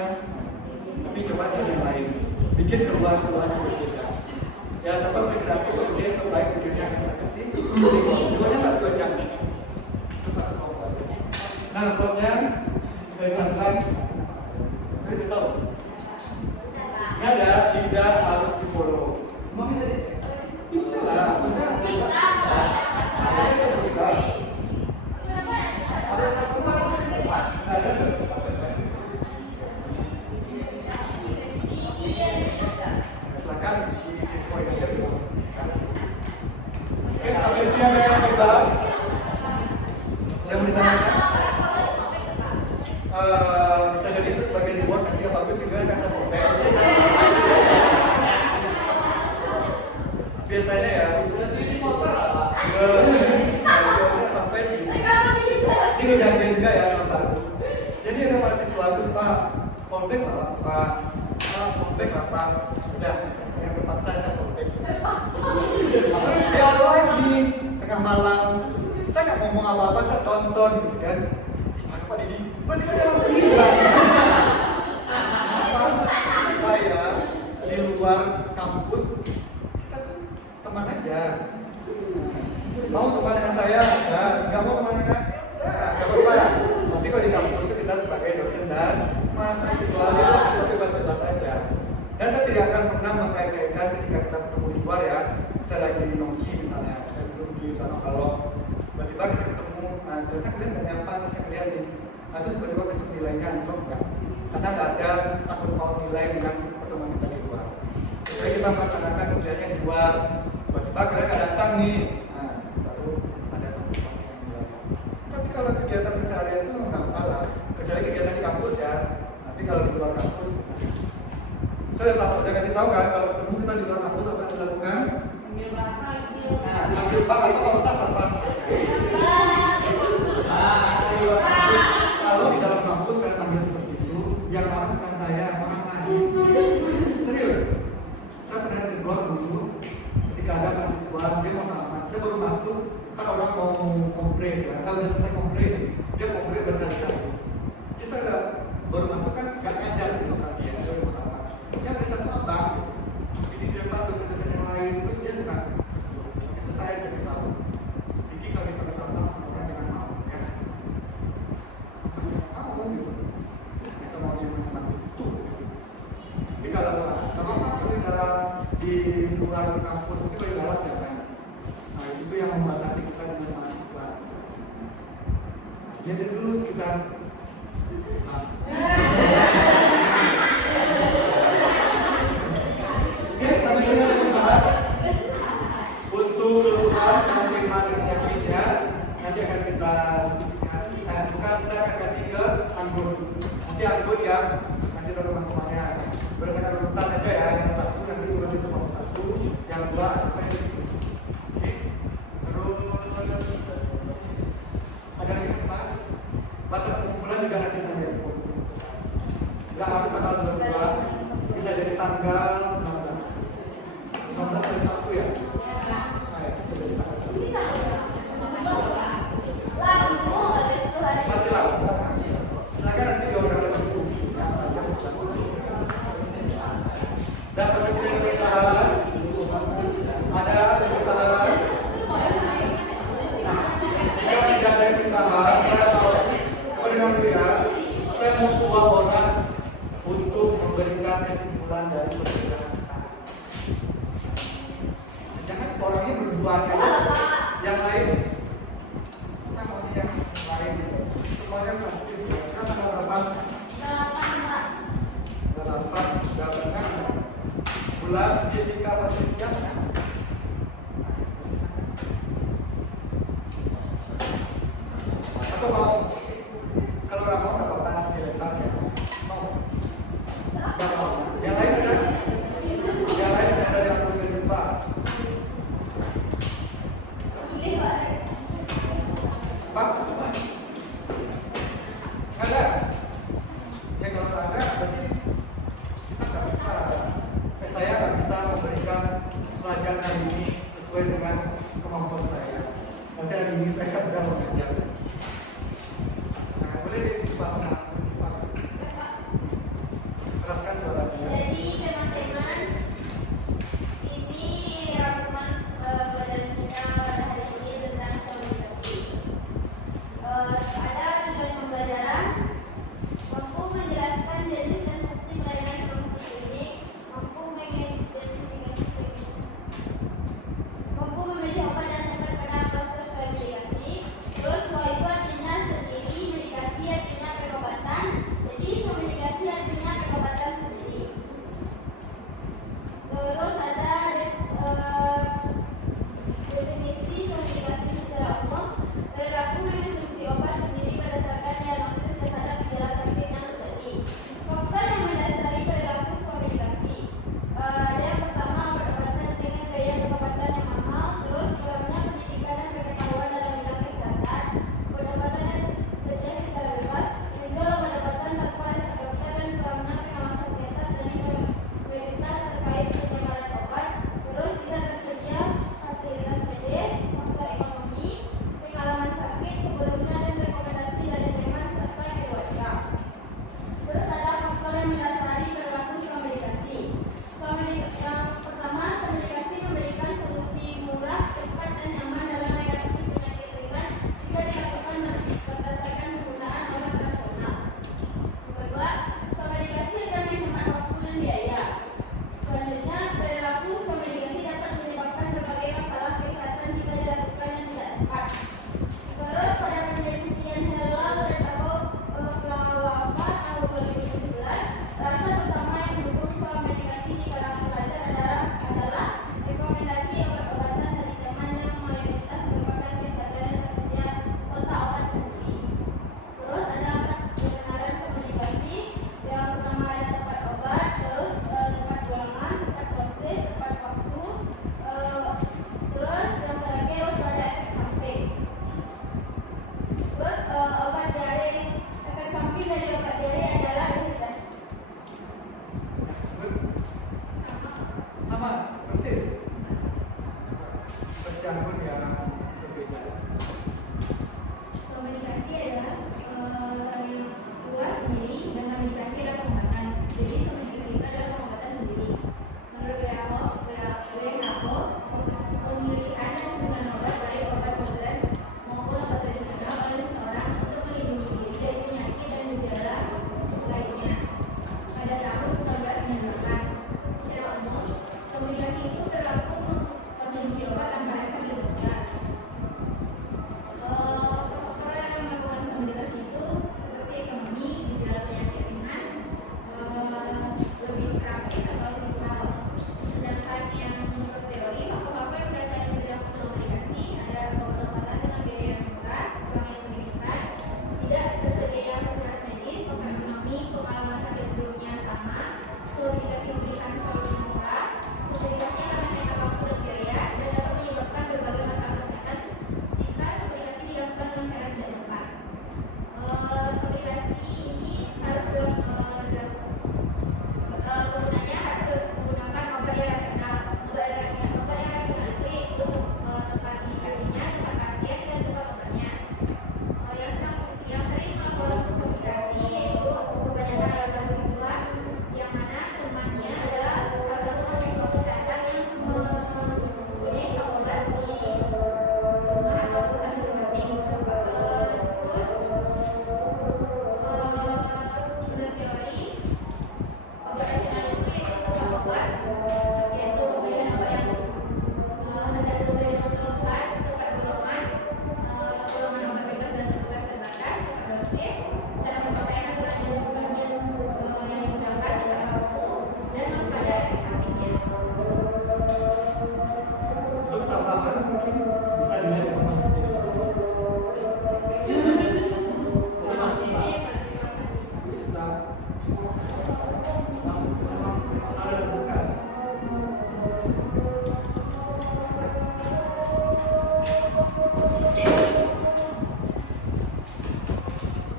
Tapi coba cari yang lain, bikin keluhan-keluhan yang berbeda. Ya, seperti kreatif, kemudian terbaik videonya akan saya kasih. Videonya 1-2 jam. Itu 1 kelompok aja. Nah, kelompoknya dari santai, kita tahu. Ini ada, tidak harus di follow. Mau bisa di? Bisa lah, bisa. Silakan di poin aja di bawah. Oke, sampai di sini ada yang mau dibahas? Yang mau ditanyakan? Bisa jadi itu sebagai reward nanti yang bagus juga akan saya share. Biasanya ya sampai sini. Ini jangan juga ya nonton. Jadi ada mahasiswa itu Pak, fallback apa Pak? Fallback apa? Udah, yang terpaksa saya fallback. Terus dia lagi tengah malam, saya nggak ngomong apa-apa, saya tonton gitu kan. Aduh Pak Didi, Pak Didi ada langsung hilang. Saya di luar kampus kita tuh teman aja. Mau teman dengan saya, nah, nggak mau teman dengan nggak apa-apa. Tapi kalau di kampus itu kita sebagai dosen dan mahasiswa kita bebas-bebas saja. Dan saya tidak akan pernah mengkait-kaitkan ketika kita ketemu di luar ya. Saya lagi nongki misalnya, saya duduk di tanah kalau tiba-tiba kita ketemu, nah ternyata kalian nggak nyapa nih saya ngeliat nih. Nah terus tiba-tiba besok nilainya anjlok enggak? Karena nggak ada satu paut nilai dengan pertemuan kita di luar. Jadi kita melaksanakan kerjanya di luar. Tiba-tiba kalian nggak datang nih, nah baru ada satu paut nilai. Tapi kalau kegiatan keseharian itu nggak masalah, kecuali kegiatan di kampus ya. Tapi kalau di luar kampus, saya kasih tahu kan, kalau ketemu kita di luar kampus apa yang dilakukan? Nah, ambil bank itu kalau usah sampah. saya baru masuk, kan orang mau komplain ya, kalau udah selesai komplain, dia komplain berkali-kali. Jadi saya udah baru masuk kan gak ngajar gitu kan dia, dia udah apa? Dia bisa tuh abang, jadi di depan dosen-dosen yang lain, terus dia bukan. Bisa saya kasih tahu. Jadi kalau dipakai abang sama orang jangan mau, ya. Mau gitu. Bisa mau dia memang tuh. Tapi kalau di luar kampus itu paling galak ya kan. Nah itu yang membatasi kita dengan mahasiswa. Jadi dulu sekitar ya, tapi kita akan bahas untuk keluhan nanti penyakitnya nanti akan kita diskusikan. Bukan saya akan kasih ke Anggun. Nanti Anggun ya kasih ke teman-temannya. Berdasarkan urutan aja ya, yang satu nanti urutan itu nomor satu, yang dua sampai di situ. Oke. Terus ada lagi mas, batas pengumpulan juga nanti saya info. Nggak harus tanggal 22, bisa jadi tanggal 19. 19 dari Sabtu ya? Nah, ya, bisa jadi tanggal 19. Masih lama. Silakan nanti diorang lagi. Dan sampai sini kita bahas, ada yang kita bahas. Jika tidak ada yang dibahas, saya tahu seperti yang dilihat, saya mau dua orang untuk memberikan kesimpulan dari perbincangan kita. Jangan orangnya berdua kan, yang lain, saya mau yang lain, semuanya satu. Kita tanggal berapa? 8 bulan Jessica pasti siap kan? Atau mau? Kalau nggak mau nggak apa-apa dilempar ya. Mau? Nggak mau. Yang lain ada? Yang lain saya ada yang perlu dilempar. Pak? Ada? Ya kalau nggak ada berarti kita nggak bisa. Saya nggak bisa memberikan pelajaran hari ini sesuai dengan kemampuan saya. Nanti hari ini saya sudah mengajar. Nah, boleh dipasang teraskan suaranya. Jadi teman-teman, ini rangkuman pelajaran kita pada hari ini tentang sosialisasi. Ada tujuan pembelajaran, mampu menjelaskan jenis dan fungsi pelayanan promosi klinik, mampu mengidentifikasi mampu memilih obat dan tempat pada proses verifikasi, terus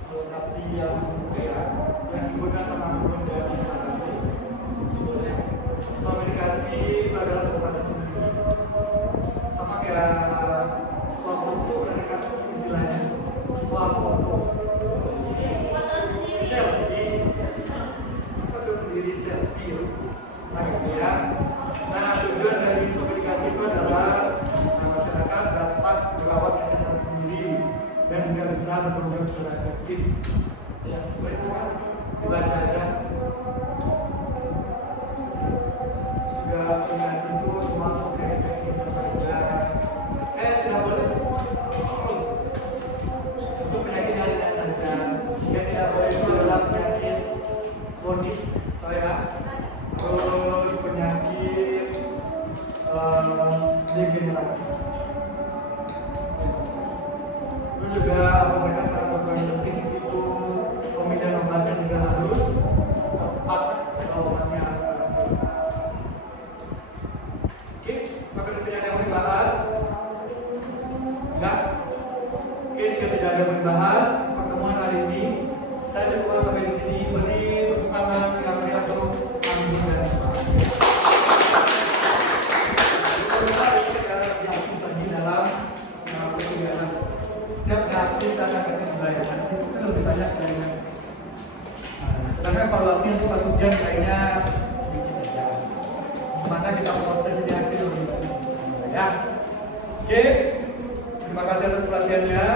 Melengkapi yang disebutkan sama Bunda boleh. Komunikasi itu adalah kekuatan sendiri. Sama kayak swafoto, pernah dengar istilahnya? Swafoto. Foto sendiri. Selfie. Foto sendiri selfie. Nah, gitu ya. Nah, tujuan dari komunikasi itu adalah masyarakat dapat merawat kesehatan sendiri dan juga bisa bertanggung jawab secara efektif. Ya, boleh semua dibaca aja. Juga komunikasi itu termasuk kayak teknik saja. Tidak boleh. Untuk penyakit yang ringan saja. Yang tidak boleh itu adalah penyakit kronis, ya. Terus penyakit degeneratif. Terus juga mereka sangat berperan penting di situ. Pemilihan obatnya juga harus tepat kalau obatnya harus rasional. Oke, sampai di sini ada yang mau dibahas? Enggak? Oke, jika tidak ada yang mau dibahas, pertemuan hari ini saya cukupkan sampai di sini. Beri tepuk tangan yang meriah untuk kami dan setiap kreatif dan kasih pembelajaran itu kan lebih banyak kayaknya. Sedangkan evaluasi untuk pas ujian kayaknya sedikit aja. Maka kita proses di akhir lebih banyak. Ya. Oke. Terima kasih atas perhatiannya.